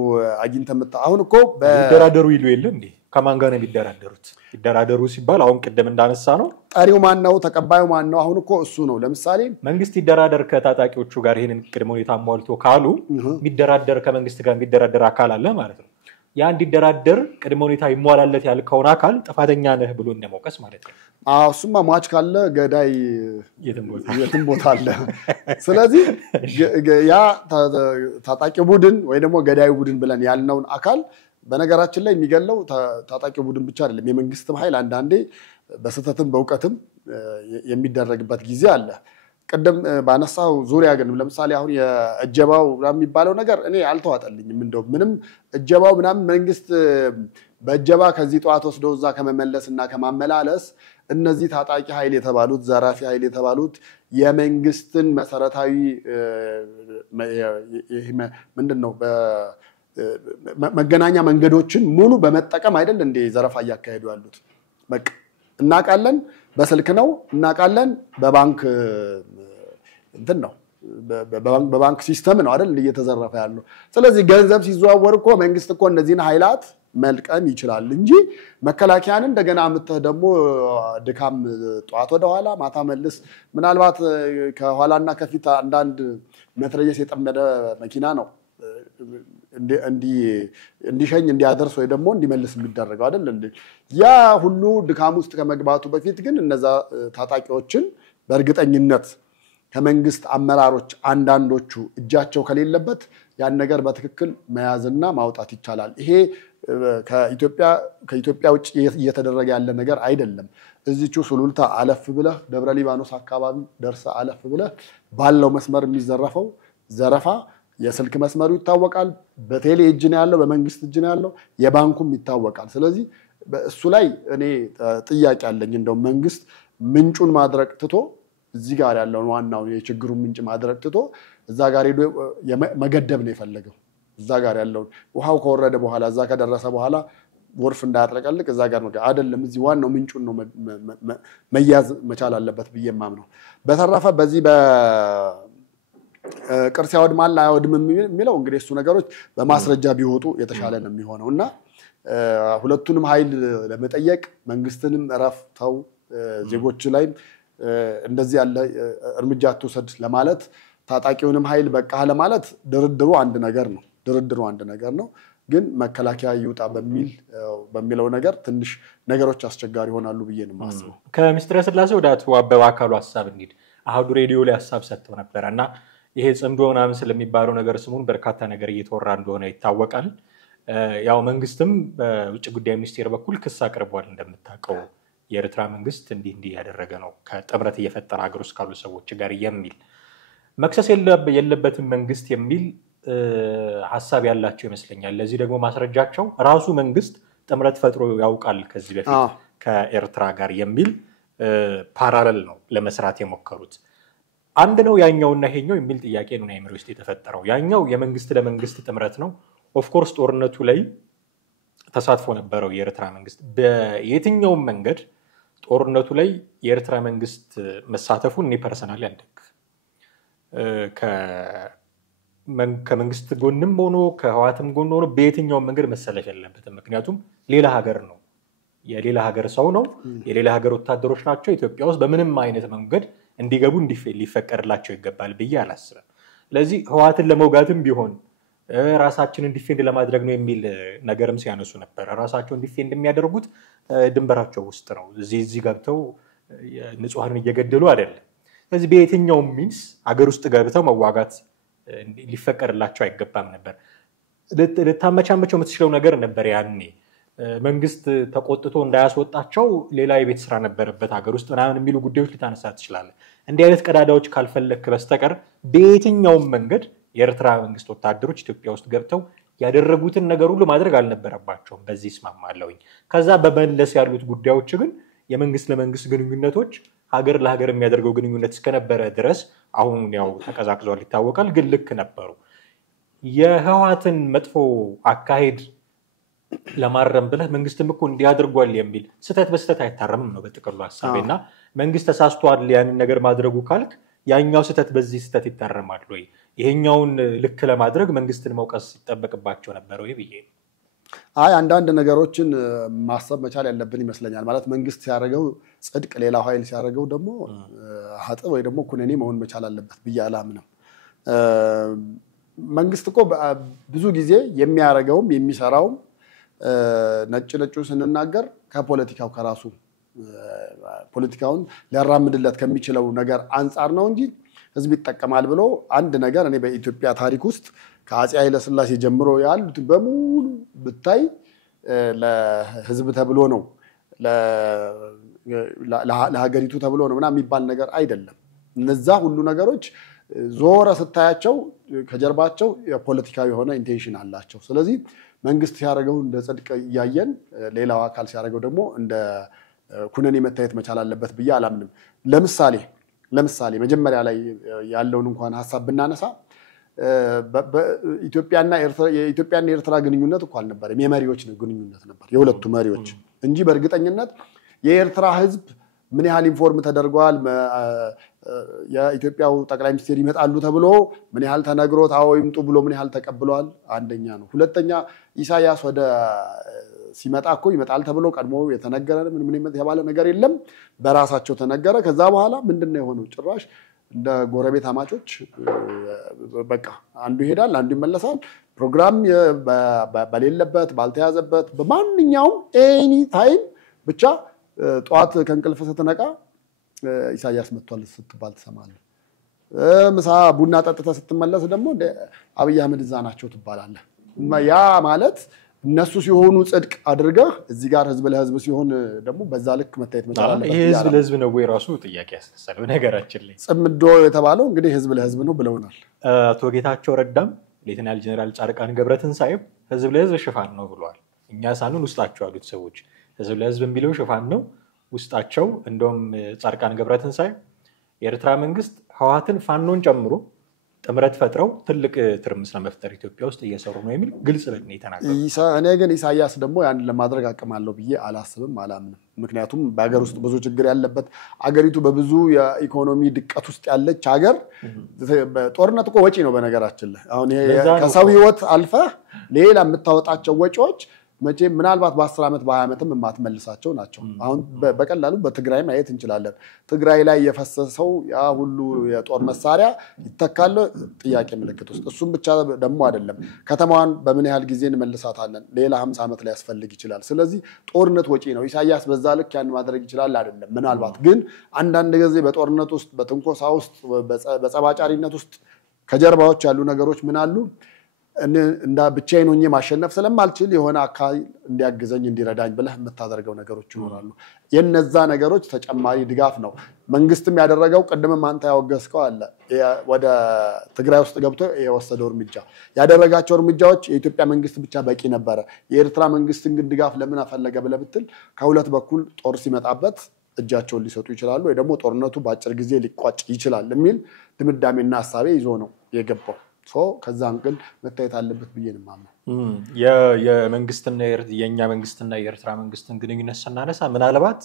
አግኝተህ አሁን እኮ ይደራደሩ ይሉ የለ እንዴ? ከማን ጋር ነው የሚደራደሩት? ይደራደሩ ሲባል አሁን ቅድም እንዳነሳ ነው ጠሪው ማን ነው? ተቀባዩ ማን ነው? አሁን እኮ እሱ ነው። ለምሳሌ መንግስት ይደራደር ከታጣቂዎቹ ጋር ይሄንን ቅድመ ሁኔታ ሟልቶ ካሉ የሚደራደር ከመንግስት ጋር የሚደራደር አካል አለ ማለት ነው። ያ እንዲደራደር ቅድመ ሁኔታ ይሟላለት ያልከውን አካል ጥፋተኛ ነህ ብሎ እንደመውቀስ ማለት ነው። እሱማ ሟች ካለ ገዳይ የትም ቦታ አለ። ስለዚህ ያ ታጣቂ ቡድን ወይ ደግሞ ገዳይ ቡድን ብለን ያልነውን አካል በነገራችን ላይ የሚገለው ታጣቂ ቡድን ብቻ አይደለም። የመንግስትም ኃይል አንዳንዴ በስተትም በእውቀትም የሚደረግበት ጊዜ አለ። ቀደም ባነሳው ዙሪያ ግን ለምሳሌ አሁን የእጀባው የሚባለው ነገር እኔ አልተዋጠልኝም። እንደው ምንም እጀባው ምናምን መንግስት በእጀባ ከዚህ ጧት ወስዶ እዛ ከመመለስና ከማመላለስ እነዚህ ታጣቂ ኃይል የተባሉት ዘራፊ ኃይል የተባሉት የመንግስትን መሰረታዊ ምንድነው መገናኛ መንገዶችን ሙሉ በመጠቀም አይደል እንደ ዘረፋ ያካሄዱ ያሉት። በቃ እናቃለን፣ በስልክ ነው እናቃለን፣ በባንክ እንትን ነው በባንክ ሲስተም ነው አይደል እየተዘረፈ ያለው። ስለዚህ ገንዘብ ሲዘዋወር እኮ መንግስት እኮ እነዚህን ኃይላት መልቀም ይችላል እንጂ መከላከያን እንደገና አምጥተህ ደግሞ ድካም ጧት ወደ ኋላ ማታ መልስ ምናልባት ከኋላና ከፊት አንዳንድ መትረየስ የጠመደ መኪና ነው እንዲሸኝ እንዲያደርስ ወይ ደግሞ እንዲመልስ የሚደረገው አይደል እንዴ? ያ ሁሉ ድካም ውስጥ ከመግባቱ በፊት ግን እነዛ ታጣቂዎችን በእርግጠኝነት ከመንግስት አመራሮች አንዳንዶቹ እጃቸው ከሌለበት ያን ነገር በትክክል መያዝና ማውጣት ይቻላል። ይሄ ከኢትዮጵያ ውጭ እየተደረገ ያለ ነገር አይደለም። እዚቹ ሱሉልታ አለፍ ብለህ ደብረ ሊባኖስ አካባቢ ደርሰ አለፍ ብለህ ባለው መስመር የሚዘረፈው ዘረፋ የስልክ መስመሩ ይታወቃል። በቴሌ እጅ ነው ያለው፣ በመንግስት እጅ ነው ያለው፣ የባንኩም ይታወቃል። ስለዚህ እሱ ላይ እኔ ጥያቄ አለኝ። እንደው መንግስት ምንጩን ማድረቅ ትቶ እዚህ ጋር ያለውን ዋናው የችግሩን ምንጭ ማድረቅ ትቶ እዛ ጋር ሄዶ መገደብ ነው የፈለገው። እዛ ጋር ያለውን ውሃው ከወረደ በኋላ እዛ ከደረሰ በኋላ ጎርፍ እንዳያጥለቀልቅ እዛ ጋር ነው አይደለም። እዚህ ዋናው ምንጩን ነው መያዝ መቻል አለበት ብዬ የማምነው። በተረፈ በዚህ ቅርስ ያወድማል አያወድም የሚለው እንግዲህ እሱ ነገሮች በማስረጃ ቢወጡ የተሻለ ነው የሚሆነው እና ሁለቱንም ኃይል ለመጠየቅ መንግስትንም ረፍተው ዜጎች ላይ እንደዚህ ያለ እርምጃ ተወሰድ ለማለት ታጣቂውንም ኃይል በቃ ለማለት ድርድሩ አንድ ነገር ነው። ግን መከላከያ ይውጣ በሚለው ነገር ትንሽ ነገሮች አስቸጋሪ ሆናሉ ብዬ ነው የማስበው። ከሚስትር ስላሴ ወደ አቶ አበባ አካሉ ሐሳብ እንሂድ። አሃዱ ሬዲዮ ላይ ሐሳብ ሰጥተው ነበርና ይሄ ጽምዶ ምናምን ስለሚባለው ነገር ስሙን በርካታ ነገር እየተወራ እንደሆነ ይታወቃል። ያው መንግስትም በውጭ ጉዳይ ሚኒስቴር በኩል ክስ አቅርቧል። እንደምታውቀው የኤርትራ መንግስት እንዲህ ያደረገ ነው ከጥምረት እየፈጠረ ሀገር ውስጥ ካሉ ሰዎች ጋር የሚል መክሰስ የለበትም መንግስት የሚል ሐሳብ ያላቸው ይመስለኛል። ለዚህ ደግሞ ማስረጃቸው ራሱ መንግስት ጥምረት ፈጥሮ ያውቃል ከዚህ በፊት ከኤርትራ ጋር የሚል ፓራለል ነው ለመስራት የሞከሩት። አንድ ነው ያኛውና ይሄኛው የሚል ጥያቄ ነው አይምሮ ውስጥ የተፈጠረው። ያኛው የመንግስት ለመንግስት ጥምረት ነው። ኦፍ ኮርስ ጦርነቱ ላይ ተሳትፎ ነበረው የኤርትራ መንግስት። በየትኛውም መንገድ ጦርነቱ ላይ የኤርትራ መንግስት መሳተፉን እኔ ፐርሰናሊ አልደግፍም። ከመንግስት ጎንም ሆኖ ከህዋትም ጎን ሆኖ በየትኛውም መንገድ መሰለፍ የለበትም። ምክንያቱም ሌላ ሀገር ነው፣ የሌላ ሀገር ሰው ነው፣ የሌላ ሀገር ወታደሮች ናቸው። ኢትዮጵያ ውስጥ በምንም አይነት መንገድ እንዲገቡ ሊፈቀድላቸው ይገባል ብዬ አላስብም። ስለዚህ ህዋትን ለመውጋትም ቢሆን ራሳችንን ዲፌንድ ለማድረግ ነው የሚል ነገርም ሲያነሱ ነበር። ራሳቸውን ዲፌንድ የሚያደርጉት ድንበራቸው ውስጥ ነው። እዚህ ገብተው ንጹሃንን እየገደሉ አይደለም። ስለዚህ በየትኛውም ሚንስ ሀገር ውስጥ ገብተው መዋጋት ሊፈቀድላቸው አይገባም ነበር። ልታመቻመቸው የምትችለው ነገር ነበር ያኔ። መንግስት ተቆጥቶ እንዳያስወጣቸው ሌላ የቤት ስራ ነበረበት ሀገር ውስጥ ምናምን የሚሉ ጉዳዮች ልታነሳ ትችላለህ። እንዲህ አይነት ቀዳዳዎች ካልፈለክ በስተቀር በየትኛውም መንገድ የኤርትራ መንግስት ወታደሮች ኢትዮጵያ ውስጥ ገብተው ያደረጉትን ነገር ሁሉ ማድረግ አልነበረባቸውም። በዚህ እስማማለሁኝ። ከዛ በመለስ ያሉት ጉዳዮች ግን የመንግስት ለመንግስት ግንኙነቶች ሀገር ለሀገር የሚያደርገው ግንኙነት እስከነበረ ድረስ አሁን ያው ተቀዛቅዟል ይታወቃል፣ ግን ልክ ነበሩ። የህዋትን መጥፎ አካሄድ ለማረም ብለህ መንግስትም እኮ እንዲያደርጓል የሚል ስተት በስተት አይታረምም ነው በጥቅሉ ሐሳቤና መንግስት ተሳስቷል ያንን ነገር ማድረጉ ካልክ ያኛው ስተት በዚህ ስተት ይታረማል ወይ? ይሄኛውን ልክ ለማድረግ መንግስትን መውቀስ ይጠበቅባቸው ነበር ወይ ብዬ። አንዳንድ ነገሮችን ማሰብ መቻል ያለብን ይመስለኛል። ማለት መንግስት ሲያደርገው ጽድቅ ሌላው ኃይል ሲያደርገው ደግሞ ሀጥ ወይ ደግሞ ኩነኔ መሆን መቻል አለበት ብዬ አላምንም። መንግስት እኮ ብዙ ጊዜ የሚያደርገውም የሚሰራውም ነጭ ስንናገር ከፖለቲካው ከራሱ ፖለቲካውን ሊያራምድለት ከሚችለው ነገር አንፃር ነው እንጂ ህዝብ ይጠቀማል ብሎ አንድ ነገር እኔ በኢትዮጵያ ታሪክ ውስጥ ከአፄ ኃይለ ሥላሴ ጀምሮ ያሉት በሙሉ ብታይ ለህዝብ ተብሎ ነው ለሀገሪቱ ተብሎ ነው ምናምን የሚባል ነገር አይደለም። እነዛ ሁሉ ነገሮች ዞረ ስታያቸው ከጀርባቸው የፖለቲካዊ የሆነ ኢንቴንሽን አላቸው። ስለዚህ መንግስት ሲያደርገው እንደ ጽድቅ እያየን ሌላው አካል ሲያደርገው ደግሞ እንደ ኩነኔ መታየት መቻል አለበት ብዬ አላምንም። ለምሳሌ መጀመሪያ ላይ ያለውን እንኳን ሐሳብ ብናነሳ የኢትዮጵያና የኤርትራ ግንኙነት እኮ አልነበረም፣ የመሪዎች ግንኙነት ነበር፣ የሁለቱ መሪዎች እንጂ በእርግጠኝነት የኤርትራ ህዝብ ምን ያህል ኢንፎርም ተደርጓል፣ የኢትዮጵያው ጠቅላይ ሚኒስትር ይመጣሉ ተብሎ ምን ያህል ተነግሮት አዎ ይምጡ ብሎ ምን ያህል ተቀብሏል? አንደኛ ነው። ሁለተኛ ኢሳያስ ወደ ሲመጣ እኮ ይመጣል ተብሎ ቀድሞ የተነገረ ምን የተባለ ነገር የለም፣ በራሳቸው ተነገረ። ከዛ በኋላ ምንድነው የሆነው? ጭራሽ እንደ ጎረቤት አማቾች በቃ አንዱ ይሄዳል አንዱ ይመለሳል። ፕሮግራም በሌለበት ባልተያዘበት በማንኛውም ኤኒ ታይም ብቻ ጧት ከእንቅልፍ ስትነቃ ኢሳያስ መጥቷል ስትባል ትሰማለህ። ምሳ ቡና ጠጥተህ ስትመለስ ደግሞ አብይ አህመድ እዛ ናቸው ትባላለህ። ያ ማለት እነሱ ሲሆኑ ጽድቅ አድርገህ እዚህ ጋር ህዝብ ለህዝብ ሲሆን ደግሞ በዛ ልክ መታየት መቻል አለበት። ይሄ ህዝብ ለህዝብ ነው ወይ ራሱ ጥያቄ ያስነሳል። በነገራችን ላይ ጽምዶ የተባለው እንግዲህ ህዝብ ለህዝብ ነው ብለውናል። አቶ ጌታቸው ረዳም ሌተናል ጀነራል ጻድቃን ገብረትንሳኤም ህዝብ ለህዝብ ሽፋን ነው ብለዋል። እኛ ሳንሆን ውስጣቸው ያሉት ሰዎች ህዝብ ለህዝብ የሚለው ሽፋን ነው ውስጣቸው። እንደውም ጻድቃን ገብረትንሳኤ የኤርትራ መንግስት ህዋትን ፋኖን ጨምሮ ጥምረት ፈጥረው ትልቅ ትርምስ ለመፍጠር ኢትዮጵያ ውስጥ እየሰሩ ነው የሚል ግልጽ ነው የተናገሩት። እኔ ግን ኢሳያስ ደግሞ ያን ለማድረግ አቅም አለው ብዬ አላስብም አላምንም። ምክንያቱም በሀገር ውስጥ ብዙ ችግር ያለበት አገሪቱ በብዙ የኢኮኖሚ ድቀት ውስጥ ያለች ሀገር ጦርነት እኮ ወጪ ነው በነገራችን ላይ። አሁን ከሰው ህይወት አልፈህ ሌላ የምታወጣቸው ወጪዎች መቼ ምናልባት በ10 ዓመት በ20 ዓመትም የማትመልሳቸው ናቸው። አሁን በቀላሉ በትግራይ ማየት እንችላለን። ትግራይ ላይ የፈሰሰው ያ ሁሉ የጦር መሳሪያ ይተካል ጥያቄ ምልክት ውስጥ። እሱም ብቻ ደግሞ አይደለም፣ ከተማዋን በምን ያህል ጊዜ እንመልሳታለን? ሌላ 50 ዓመት ላይ ያስፈልግ ይችላል። ስለዚህ ጦርነት ወጪ ነው። ኢሳያስ በዛ ልክ ያን ማድረግ ይችላል አይደለም። ምናልባት ግን አንዳንድ ጊዜ በጦርነት ውስጥ በትንኮሳ ውስጥ በጸባጫሪነት ውስጥ ከጀርባዎች ያሉ ነገሮች ምን አሉ? እንዳ ብቻዬን ሆኜ ማሸነፍ ስለማልችል የሆነ አካል እንዲያግዘኝ እንዲረዳኝ ብለህ የምታደርገው ነገሮች ይኖራሉ። የነዛ ነገሮች ተጨማሪ ድጋፍ ነው መንግስትም ያደረገው። ቀደም አንተ ያወገዝከው አለ ወደ ትግራይ ውስጥ ገብቶ የወሰደው እርምጃ ያደረጋቸው እርምጃዎች የኢትዮጵያ መንግስት ብቻ በቂ ነበረ። የኤርትራ መንግስትን ግን ድጋፍ ለምን አፈለገ ብለህ ብትል ከሁለት በኩል ጦር ሲመጣበት እጃቸውን ሊሰጡ ይችላሉ ወይ ደግሞ ጦርነቱ በአጭር ጊዜ ሊቋጭ ይችላል የሚል ድምዳሜና ሐሳቤ ይዞ ነው የገባው ከዛ አንግል መታየት አለበት ብዬ ነው ማምነው የመንግስትና የኛ መንግስትና የኤርትራ መንግስትን ግንኙነት ስናነሳ ምናልባት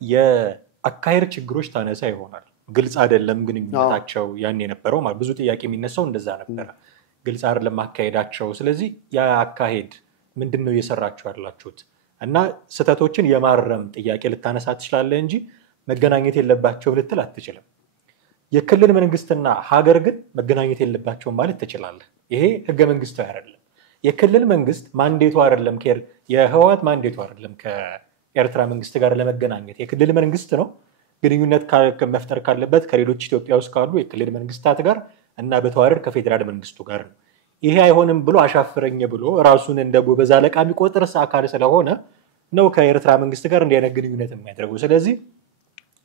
የአካሄድ ችግሮች ታነሳ ይሆናል ግልጽ አይደለም ግንኙነታቸው ያን የነበረው ማለት ብዙ ጥያቄ የሚነሳው እንደዛ ነበር ግልጽ አይደለም አካሄዳቸው ስለዚህ ያ አካሄድ ምንድነው እየሰራችሁ ያላችሁት እና ስተቶችን የማረም ጥያቄ ልታነሳ ትችላለህ እንጂ መገናኘት የለባቸው ልትል አትችልም የክልል መንግስትና ሀገር ግን መገናኘት የለባቸው ማለት ትችላለህ ይሄ ህገ መንግስታዊ አይደለም የክልል መንግስት ማንዴቱ አይደለም የህወሓት ማንዴቱ አይደለም ከኤርትራ መንግስት ጋር ለመገናኘት የክልል መንግስት ነው ግንኙነት መፍጠር ካለበት ከሌሎች ኢትዮጵያ ውስጥ ካሉ የክልል መንግስታት ጋር እና በተዋረድ ከፌደራል መንግስቱ ጋር ነው ይሄ አይሆንም ብሎ አሻፈረኝ ብሎ ራሱን እንደ ጎበዝ አለቃ የሚቆጥር አካል ስለሆነ ነው ከኤርትራ መንግስት ጋር እንዲያነ ግንኙነት የሚያደርገው ስለዚህ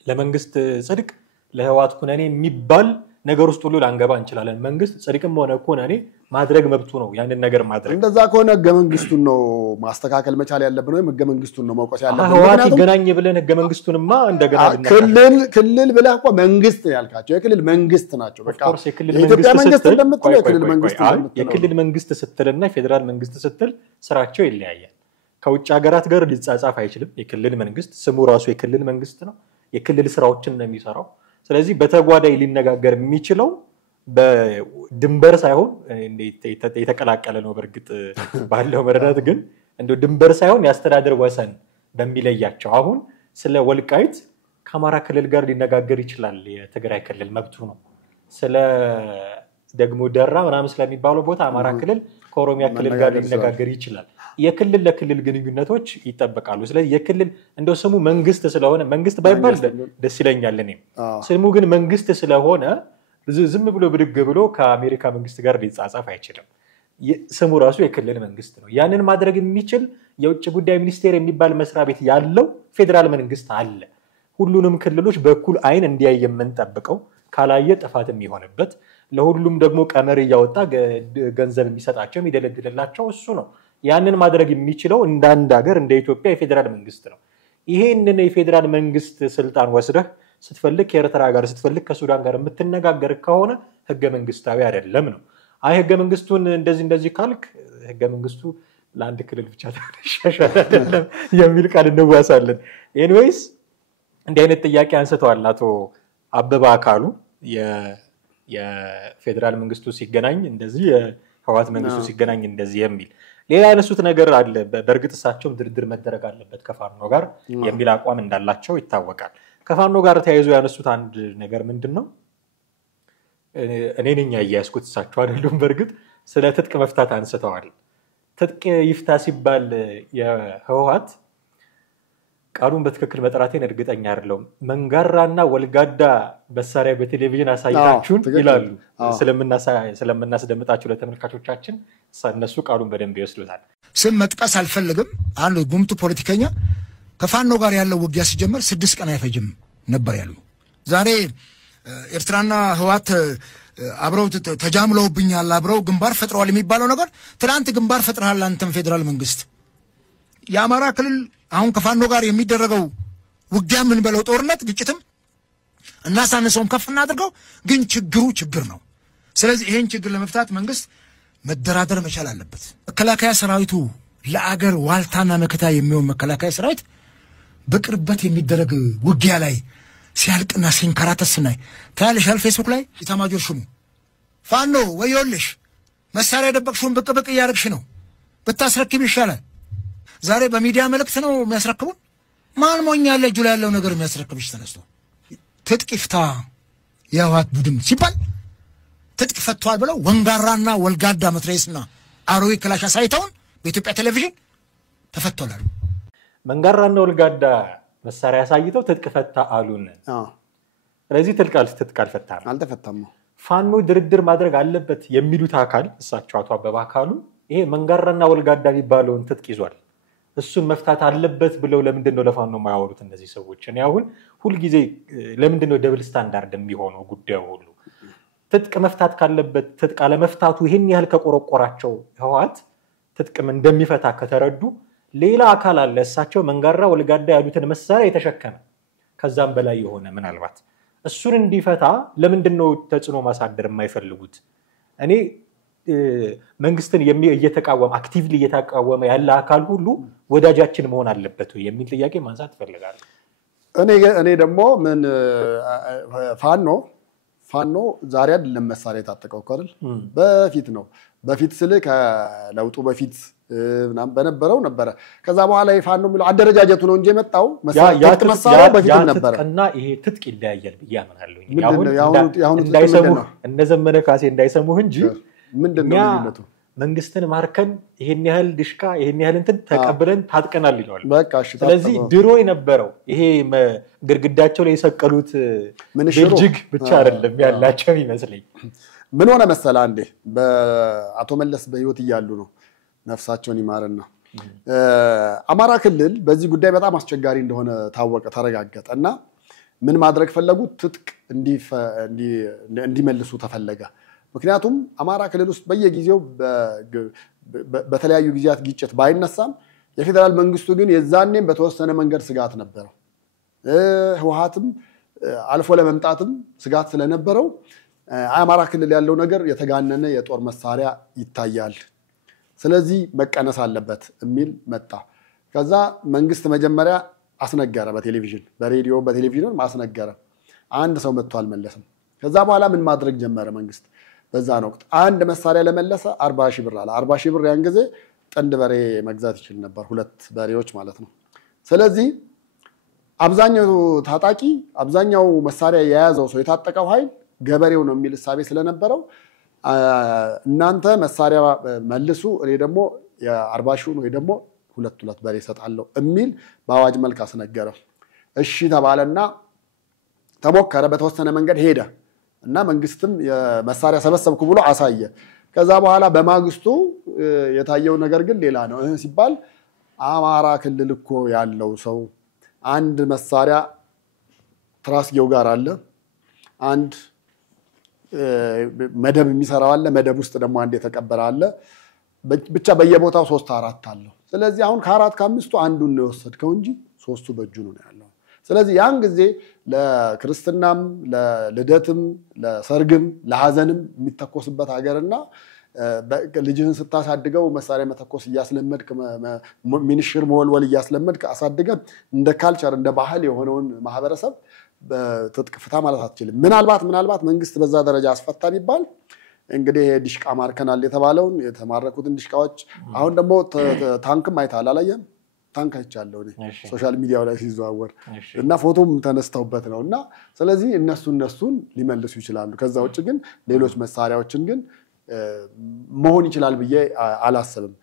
ለመንግስት ጽድቅ ለህወሓት ኩነኔ የሚባል ነገር ውስጥ ሁሉ ላንገባ እንችላለን መንግስት ጽድቅም ሆነ ኩነኔ ማድረግ መብቱ ነው ያንን ነገር ማድረግ እንደዛ ከሆነ ህገ መንግስቱን ነው ማስተካከል መቻል ያለብን ወይ ህገ መንግስቱን ነው ማውቀስ ያለብን ህወሓት ይገናኝ ብለን ህገ መንግስቱንማ እንደገና ክልል ብለህ እኮ መንግስት ያልካቸው የክልል መንግስት ናቸው በቃ የኢትዮጵያ መንግስት እንደምትለው የክልል መንግስት ስትልና የፌደራል መንግስት ስትል ስራቸው ይለያያል ከውጭ ሀገራት ጋር ሊጻጻፍ አይችልም የክልል መንግስት ስሙ ራሱ የክልል መንግስት ነው የክልል ስራዎችን ነው የሚሰራው ስለዚህ በተጓዳይ ሊነጋገር የሚችለው በድንበር ሳይሆን የተቀላቀለ ነው በርግጥ ባለው መረዳት ግን እንደው ድንበር ሳይሆን ያስተዳደር ወሰን በሚለያቸው አሁን ስለ ወልቃይት ከአማራ ክልል ጋር ሊነጋገር ይችላል የትግራይ ክልል መብቱ ነው ስለ ደግሞ ደራ ምናምን ስለሚባለው ቦታ አማራ ክልል ከኦሮሚያ ክልል ጋር ሊነጋገር ይችላል የክልል ለክልል ግንኙነቶች ይጠበቃሉ ስለዚህ የክልል እንደው ስሙ መንግስት ስለሆነ መንግስት ባይባል ደስ ይለኛል እኔ ስሙ ግን መንግስት ስለሆነ ዝም ብሎ ብድግ ብሎ ከአሜሪካ መንግስት ጋር ሊጻጻፍ አይችልም ስሙ ራሱ የክልል መንግስት ነው ያንን ማድረግ የሚችል የውጭ ጉዳይ ሚኒስቴር የሚባል መስሪያ ቤት ያለው ፌደራል መንግስት አለ ሁሉንም ክልሎች በኩል አይን እንዲያይ የምንጠብቀው ካላየ ጥፋት የሚሆንበት ለሁሉም ደግሞ ቀመር ያወጣ ገንዘብ የሚሰጣቸው የሚደለድላቸው እሱ ነው ያንን ማድረግ የሚችለው እንዳንድ ሀገር እንደ ኢትዮጵያ የፌደራል መንግስት ነው ይሄንን የፌደራል መንግስት ስልጣን ወስደህ ስትፈልግ ከኤርትራ ጋር ስትፈልግ ከሱዳን ጋር የምትነጋገር ከሆነ ህገ መንግስታዊ አይደለም ነው አይ ህገ መንግስቱን እንደዚህ ካልክ ህገ መንግስቱ ለአንድ ክልል ብቻ ተሻሻለ አይደለም የሚል ቃል እንዋሳለን ኤኒዌይስ እንዲህ አይነት ጥያቄ አንስተዋል አቶ አበባ አካሉ የፌደራል መንግስቱ ሲገናኝ እንደዚህ የህወሓት መንግስቱ ሲገናኝ እንደዚህ የሚል ሌላ ያነሱት ነገር አለ በእርግጥ እሳቸውም ድርድር መደረግ አለበት ከፋኖ ጋር የሚል አቋም እንዳላቸው ይታወቃል ከፋኖ ጋር ተያይዞ ያነሱት አንድ ነገር ምንድነው እኔ ነኝ ያያስኩት እሳቸው አይደሉም በእርግጥ ስለ ትጥቅ መፍታት አንስተዋል ትጥቅ ይፍታ ሲባል የህወሓት ቃሉን በትክክል መጥራቴን እርግጠኛ አይደለም መንጋራና ወልጋዳ በሳሪያ በቴሌቪዥን አሳይታችሁን ይላሉ ስለምናስደምጣችሁ ለተመልካቾቻችን እነሱ ቃሉን በደንብ ይወስዱታል ስም መጥቀስ አልፈልግም አንድ ጉምቱ ፖለቲከኛ ከፋኖ ጋር ያለው ውጊያ ሲጀመር 6 ቀን አይፈጅም ነበር ያሉ ዛሬ ኤርትራና ህወሓት አብረው ተጃምለውብኛል አብረው ግንባር ፈጥረዋል የሚባለው ነገር ትላንት ግንባር ፈጥረሃል አንተም ፌደራል መንግስት የአማራ ክልል አሁን ከፋኖ ጋር የሚደረገው ውጊያ ምን በለው ጦርነት ግጭትም እናሳነሰውም ከፍ እናድርገው ግን ችግር ነው ስለዚህ ይሄን ችግር ለመፍታት መንግስት መደራደር መቻል አለበት መከላከያ ሰራዊቱ ለአገር ዋልታና መከታ የሚሆን መከላከያ ሰራዊት በቅርበት የሚደረግ ውጊያ ላይ ሲያልቅና ሲንከራተስናይ ታያለሽ ፌስቡክ ላይ ኢታማጆር ሹሙ ፋኖ ወዮልሽ መሳሪያ ደበቅሽውን ብቅ ያርግሽ ነው ብታስረክብ ይሻላል ዛሬ በሚዲያ መልእክት ነው የሚያስረክቡን ማን ሞኛለ እጁ ላይ ያለው ነገር የሚያስረክብሽ ተነስቶ ትጥቅ ይፍታ የህወሓት ቡድን ሲባል ትጥቅ ፈቷል ብለው ወንጋራና ወልጋዳ መትረየስና አሮዊ ክላሽ አሳይተውን በኢትዮጵያ ቴሌቪዥን ተፈቷል መንጋራና ወልጋዳ መሳሪያ አሳይተው ትጥቅ ፈታ አሉን ስለዚህ ትጥቅ አልፈታም ፋኖ ድርድር ማድረግ አለበት የሚሉት አካል እሳቸው አቶ አበባ አካሉ ይሄ መንጋራና ወልጋዳ የሚባለውን ትጥቅ ይዟል እሱን መፍታት አለበት ብለው ለምንድነው ለፋኖ ማያወሩት እንደዚህ ሰዎች እኔ አሁን ሁሉ ጊዜ ለምንድነው ደብል ስታንዳርድ የሚሆነው ጉዳዩ ሁሉ ትጥቅ መፍታት ካለበት ትጥቅ አለመፍታቱ ይሄን ያህል ከቆረቆራቸው ህወሓት ትጥቅም እንደሚፈታ ከተረዱ ሌላ አካል አለ እሳቸው መንጋራ ወልጋዳ ያሉትን መሳሪያ የተሸከመ ከዛም በላይ የሆነ ምናልባት እሱን እንዲፈታ ለምንድነው ተጽዕኖ ማሳደር የማይፈልጉት? እኔ መንግስትን እየተቃወመ አክቲቭሊ እየተቃወመ ያለ አካል ሁሉ ወዳጃችን መሆን አለበት የሚል ጥያቄ ማንሳት እፈልጋለሁ። እኔ ደግሞ ምን ፋኖ ዛሬ አይደለም መሳሪያ የታጠቀው አይደል? በፊት ነው። በፊት ስለ ከለውጡ በፊት ምናምን በነበረው ነበረ። ከዛ በኋላ የፋኖ የሚለው አደረጃጀቱ ነው እንጂ የመጣው መሳሪያ በፊት ነበረ። እና ይሄ ትጥቅ ይለያያል ብዬ አምናለሁ። አሁን እንዳይሰሙህ እነ ዘመነ ካሴ እንዳይሰሙህ እንጂ ምንድነው ልዩነቱ? መንግስትን ማርከን ይሄን ያህል ድሽቃ ይሄን ያህል እንትን ተቀብለን ታጥቀናል ይላል። በቃ እሺ። ስለዚህ ድሮ የነበረው ይሄ ግርግዳቸው ላይ የሰቀሉት ድርጅግ ብቻ አይደለም ያላቸው ይመስለኝ። ምን ሆነ መሰለ አንዴ በአቶ መለስ በህይወት እያሉ ነው ነፍሳቸውን ይማርና አማራ ክልል በዚህ ጉዳይ በጣም አስቸጋሪ እንደሆነ ታወቀ ተረጋገጠና ምን ማድረግ ፈለጉ? ትጥቅ እንዲመልሱ ተፈለገ። ምክንያቱም አማራ ክልል ውስጥ በየጊዜው በተለያዩ ጊዜያት ግጭት ባይነሳም የፌደራል መንግስቱ ግን የዛኔም በተወሰነ መንገድ ስጋት ነበረው። ህወሓትም አልፎ ለመምጣትም ስጋት ስለነበረው አማራ ክልል ያለው ነገር የተጋነነ የጦር መሳሪያ ይታያል፣ ስለዚህ መቀነስ አለበት የሚል መጣ። ከዛ መንግስት መጀመሪያ አስነገረ፣ በቴሌቪዥን በሬዲዮ በቴሌቪዥን ማስነገረ። አንድ ሰው መጥቶ አልመለሰም። ከዛ በኋላ ምን ማድረግ ጀመረ መንግስት? በዛ ነው ወቅት አንድ መሳሪያ ለመለሰ 40,000 ብር አለ። 40,000 ብር ያን ጊዜ ጥንድ በሬ መግዛት ይችል ነበር፣ 2 በሬዎች ማለት ነው። ስለዚህ አብዛኛው ታጣቂ አብዛኛው መሳሪያ የያዘው ሰው የታጠቀው ኃይል ገበሬው ነው የሚል ሐሳቤ ስለነበረው እናንተ መሳሪያ መልሱ እኔ ደግሞ የ40,000 ወይ ደግሞ 2 በሬ ሰጣለሁ የሚል በአዋጅ መልክ አስነገረ። እሺ ተባለና ተሞከረ፣ በተወሰነ መንገድ ሄደ እና መንግስትም የመሳሪያ ሰበሰብኩ ብሎ አሳየ። ከዛ በኋላ በማግስቱ የታየው ነገር ግን ሌላ ነው። ሲባል አማራ ክልል እኮ ያለው ሰው አንድ መሳሪያ ትራስጌው ጋር አለ፣ አንድ መደብ የሚሰራው አለ፣ መደብ ውስጥ ደግሞ አንድ የተቀበረ አለ፣ ብቻ በየቦታው 3-4 አለው። ስለዚህ አሁን ከ4 ከ5 አንዱን ነው የወሰድከው እንጂ 3ቱ በእጁ ነው ያለው። ስለዚህ ያን ጊዜ ለክርስትናም ለልደትም ለሰርግም ለሐዘንም የሚተኮስበት ሀገርና ልጅህን ስታሳድገው መሳሪያ መተኮስ እያስለመድክ ሚኒሽር መወልወል እያስለመድክ አሳድገ እንደ ካልቸር እንደ ባህል የሆነውን ማህበረሰብ በትጥቅ ፍታ ማለት አትችልም። ምናልባት መንግስት በዛ ደረጃ አስፈታ ቢባል እንግዲህ ዲሽቃ ማርከናል የተባለውን የተማረኩትን ዲሽቃዎች አሁን ደግሞ ታንክም አይታል አላየም? ታንክ አይቻለሁ እኔ ሶሻል ሚዲያው ላይ ሲዘዋወር እና ፎቶም ተነስተውበት ነውና ስለዚህ እነሱን ሊመልሱ ይችላሉ። ከዛ ውጭ ግን ሌሎች መሳሪያዎችን ግን መሆን ይችላል ብዬ አላስብም።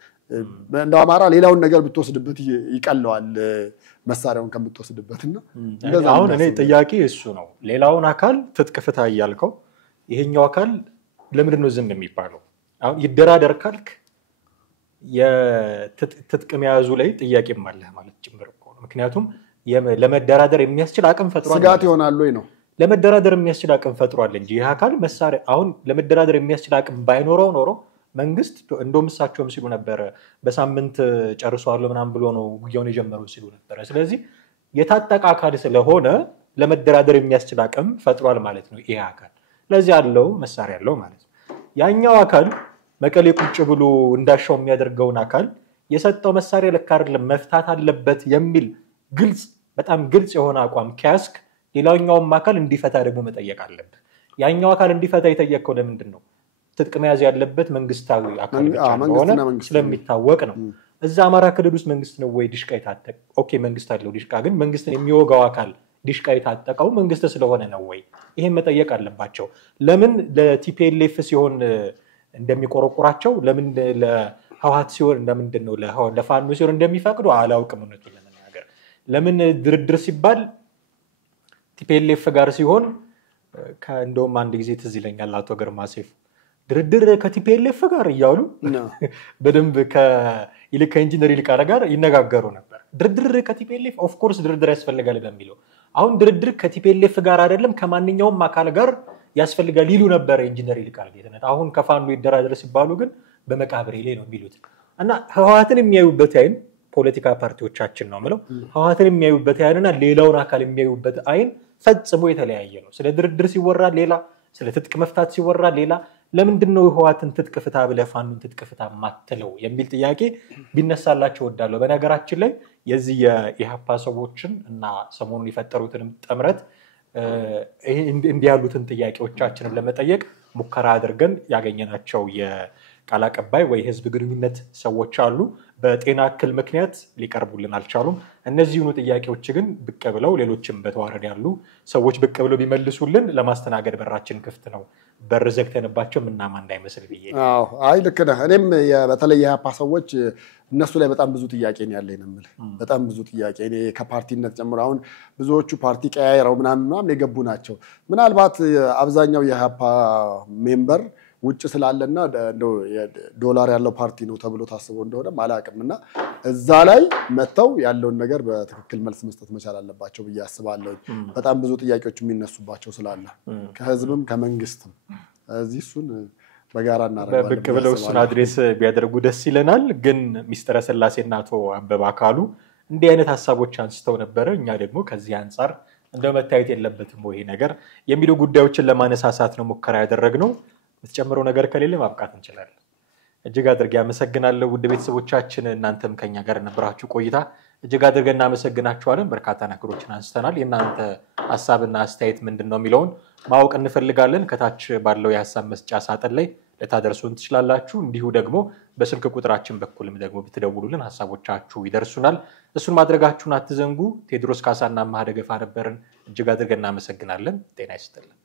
እንደው አማራ ሌላውን ነገር ብትወስድበት ይቀለዋል መሳሪያውን ከምትወስድበትና አሁን እኔ ጥያቄ እሱ ነው። ሌላውን አካል ትጥቅ ፍታ እያልከው ይሄኛው አካል ለምንድን ነው ዝም የሚባለው? አሁን ይደራደር ካልክ የትጥቅ መያዙ ላይ ጥያቄም አለ ማለት ጭምር እኮ ነው። ምክንያቱም ለመደራደር የሚያስችል አቅም ፈጥሯል። ስጋት ይሆናል ወይ ነው? ለመደራደር የሚያስችል አቅም ፈጥሯል እንጂ ይህ አካል መሳሪያ አሁን ለመደራደር የሚያስችል አቅም ባይኖረው ኖሮ መንግስት እንደውም እሳቸውም ሲሉ ነበር በሳምንት ጨርሷል ምናምን ብሎ ነው ጉያውን የጀመረው ሲሉ ነበር። ስለዚህ የታጠቀ አካል ስለሆነ ለመደራደር የሚያስችል አቅም ፈጥሯል ማለት ነው ይሄ አካል። ለዚህ ያለው መሳሪያ ያለው ማለት ነው። ያኛው አካል መቀሌ ቁጭ ብሎ እንዳሻው የሚያደርገውን አካል የሰጠው መሳሪያ ለካ አይደለም መፍታት አለበት የሚል በጣም ግልጽ የሆነ አቋም ከያዝክ ሌላኛውም አካል እንዲፈታ ደግሞ መጠየቅ አለበት። ያኛው አካል እንዲፈታ የጠየቀው ለምንድን ነው? ትጥቅ መያዝ ያለበት መንግስታዊ አካል ብቻ ሆነ ስለሚታወቅ ነው። እዛ አማራ ክልል ውስጥ መንግስት ነው ወይ ዲሽቃ የታጠቀ? ኦኬ መንግስት አለው ዲሽቃ፣ ግን መንግስትን የሚወጋው አካል ዲሽቃ የታጠቀው መንግስት ስለሆነ ነው ወይ? ይሄን መጠየቅ አለባቸው። ለምን ለቲፒኤልኤፍ ሲሆን እንደሚቆረቁራቸው ለምን ለህወሓት ሲሆን እንደምንድን ነው ለፋኖ ሲሆን እንደሚፈቅዱ አላውቅም እውነቱን ለመናገር። ለምን ድርድር ሲባል ቲፒኤልኤፍ ጋር ሲሆን እንደውም አንድ ጊዜ ትዝ ይለኛል አቶ ግርማ ሰይፉ ድርድር ከቲፒኤልኤፍ ጋር እያሉ በደንብ ከኢንጂነር ይልቃል ጋር ይነጋገሩ ነበር። ድርድር ከቲፒኤልኤፍ ኦፍ ኮርስ ድርድር ያስፈልጋል በሚለው አሁን ድርድር ከቲፒኤልኤፍ ጋር አይደለም ከማንኛውም አካል ጋር ያስፈልጋል ይሉ ነበር ኢንጂነር ይልቃል ጌትነት። አሁን ከፋኖ ይደራደር ሲባሉ ግን በመቃብሬ ላይ ነው የሚሉት። እና ህወሓትን የሚያዩበት አይን ፖለቲካ ፓርቲዎቻችን ነው ማለት ህወሓትን የሚያዩበት አይንና ሌላውን አካል የሚያዩበት አይን ፈጽሞ የተለያየ ነው። ስለ ድርድር ሲወራ ሌላ፣ ስለ ትጥቅ መፍታት ሲወራ ሌላ። ለምንድነው ህወሓትን ትጥቅ ፍታ ብለህ ፋኖን ትጥቅ ፍታ ማትለው የሚል ጥያቄ ቢነሳላቸው ወዳለው። በነገራችን ላይ የዚህ የኢሃፓ ሰዎችን እና ሰሞኑን የፈጠሩትን ጥምረት እንዲህ ያሉትን ጥያቄዎቻችንን ለመጠየቅ ሙከራ አድርገን ያገኘናቸው የቃል አቀባይ ወይ ህዝብ ግንኙነት ሰዎች አሉ። በጤና እክል ምክንያት ሊቀርቡልን አልቻሉም። እነዚህኑ ጥያቄዎች ግን ብቅ ብለው ሌሎችም በተዋረድ ያሉ ሰዎች ብቅ ብለው ቢመልሱልን ለማስተናገድ በራችን ክፍት ነው። በር ዘግተንባቸው ምናማ እንዳይመስል ብዬ። አዎ አይ ልክ ነህ። እኔም በተለይ የኢሃፓ ሰዎች እነሱ ላይ በጣም ብዙ ጥያቄ ነው ያለኝ ነው የምልህ። በጣም ብዙ ጥያቄ እኔ ከፓርቲነት ጀምሮ አሁን ብዙዎቹ ፓርቲ ቀያይረው ምናምን የገቡ ናቸው። ምናልባት አብዛኛው የኢሃፓ ሜምበር ውጭ ስላለና እንደው ዶላር ያለው ፓርቲ ነው ተብሎ ታስቦ እንደሆነ ማላቅምና እዛ ላይ መተው ያለውን ነገር በትክክል መልስ መስጠት መቻል አለባቸው ብዬ አስባለሁ። በጣም ብዙ ጥያቄዎች የሚነሱባቸው ስላለ ከህዝብም ከመንግስትም እዚህ እሱን በጋራ እናረጋለን። በብቅ ብለው እሱን አድሬስ ቢያደርጉ ደስ ይለናል። ግን ሚስተር ስላሴና አቶ አበባ ካሉ እንዲህ አይነት ሐሳቦች አንስተው ነበር። እኛ ደግሞ ከዚህ አንፃር እንደመታየት የለበትም ወይ ነገር የሚሉ ጉዳዮችን ለማነሳሳት ነው ሙከራ ያደረግነው። የምትጨምረው ነገር ከሌለ ማብቃት እንችላለን። እጅግ አድርጌ አመሰግናለሁ ውድ ቤተሰቦቻችን። እናንተም ከኛ ጋር ነበራችሁ ቆይታ እጅግ አድርገን እናመሰግናችኋለን። በርካታ ነገሮችን አንስተናል። የእናንተ ሐሳብና አስተያየት ምንድነው የሚለውን ማወቅ እንፈልጋለን። ከታች ባለው የሐሳብ መስጫ ሳጥን ላይ ለታደርሱን ትችላላችሁ። እንዲሁ ደግሞ በስልክ ቁጥራችን በኩልም ደግሞ ብትደውሉልን ሐሳቦቻችሁ ይደርሱናል። እሱን ማድረጋችሁን አትዘንጉ። ቴዎድሮስ ካሳና ማህደገፋ ነበርን። እጅግ አድርገን እናመሰግናለን። ጤና ይስጥልን።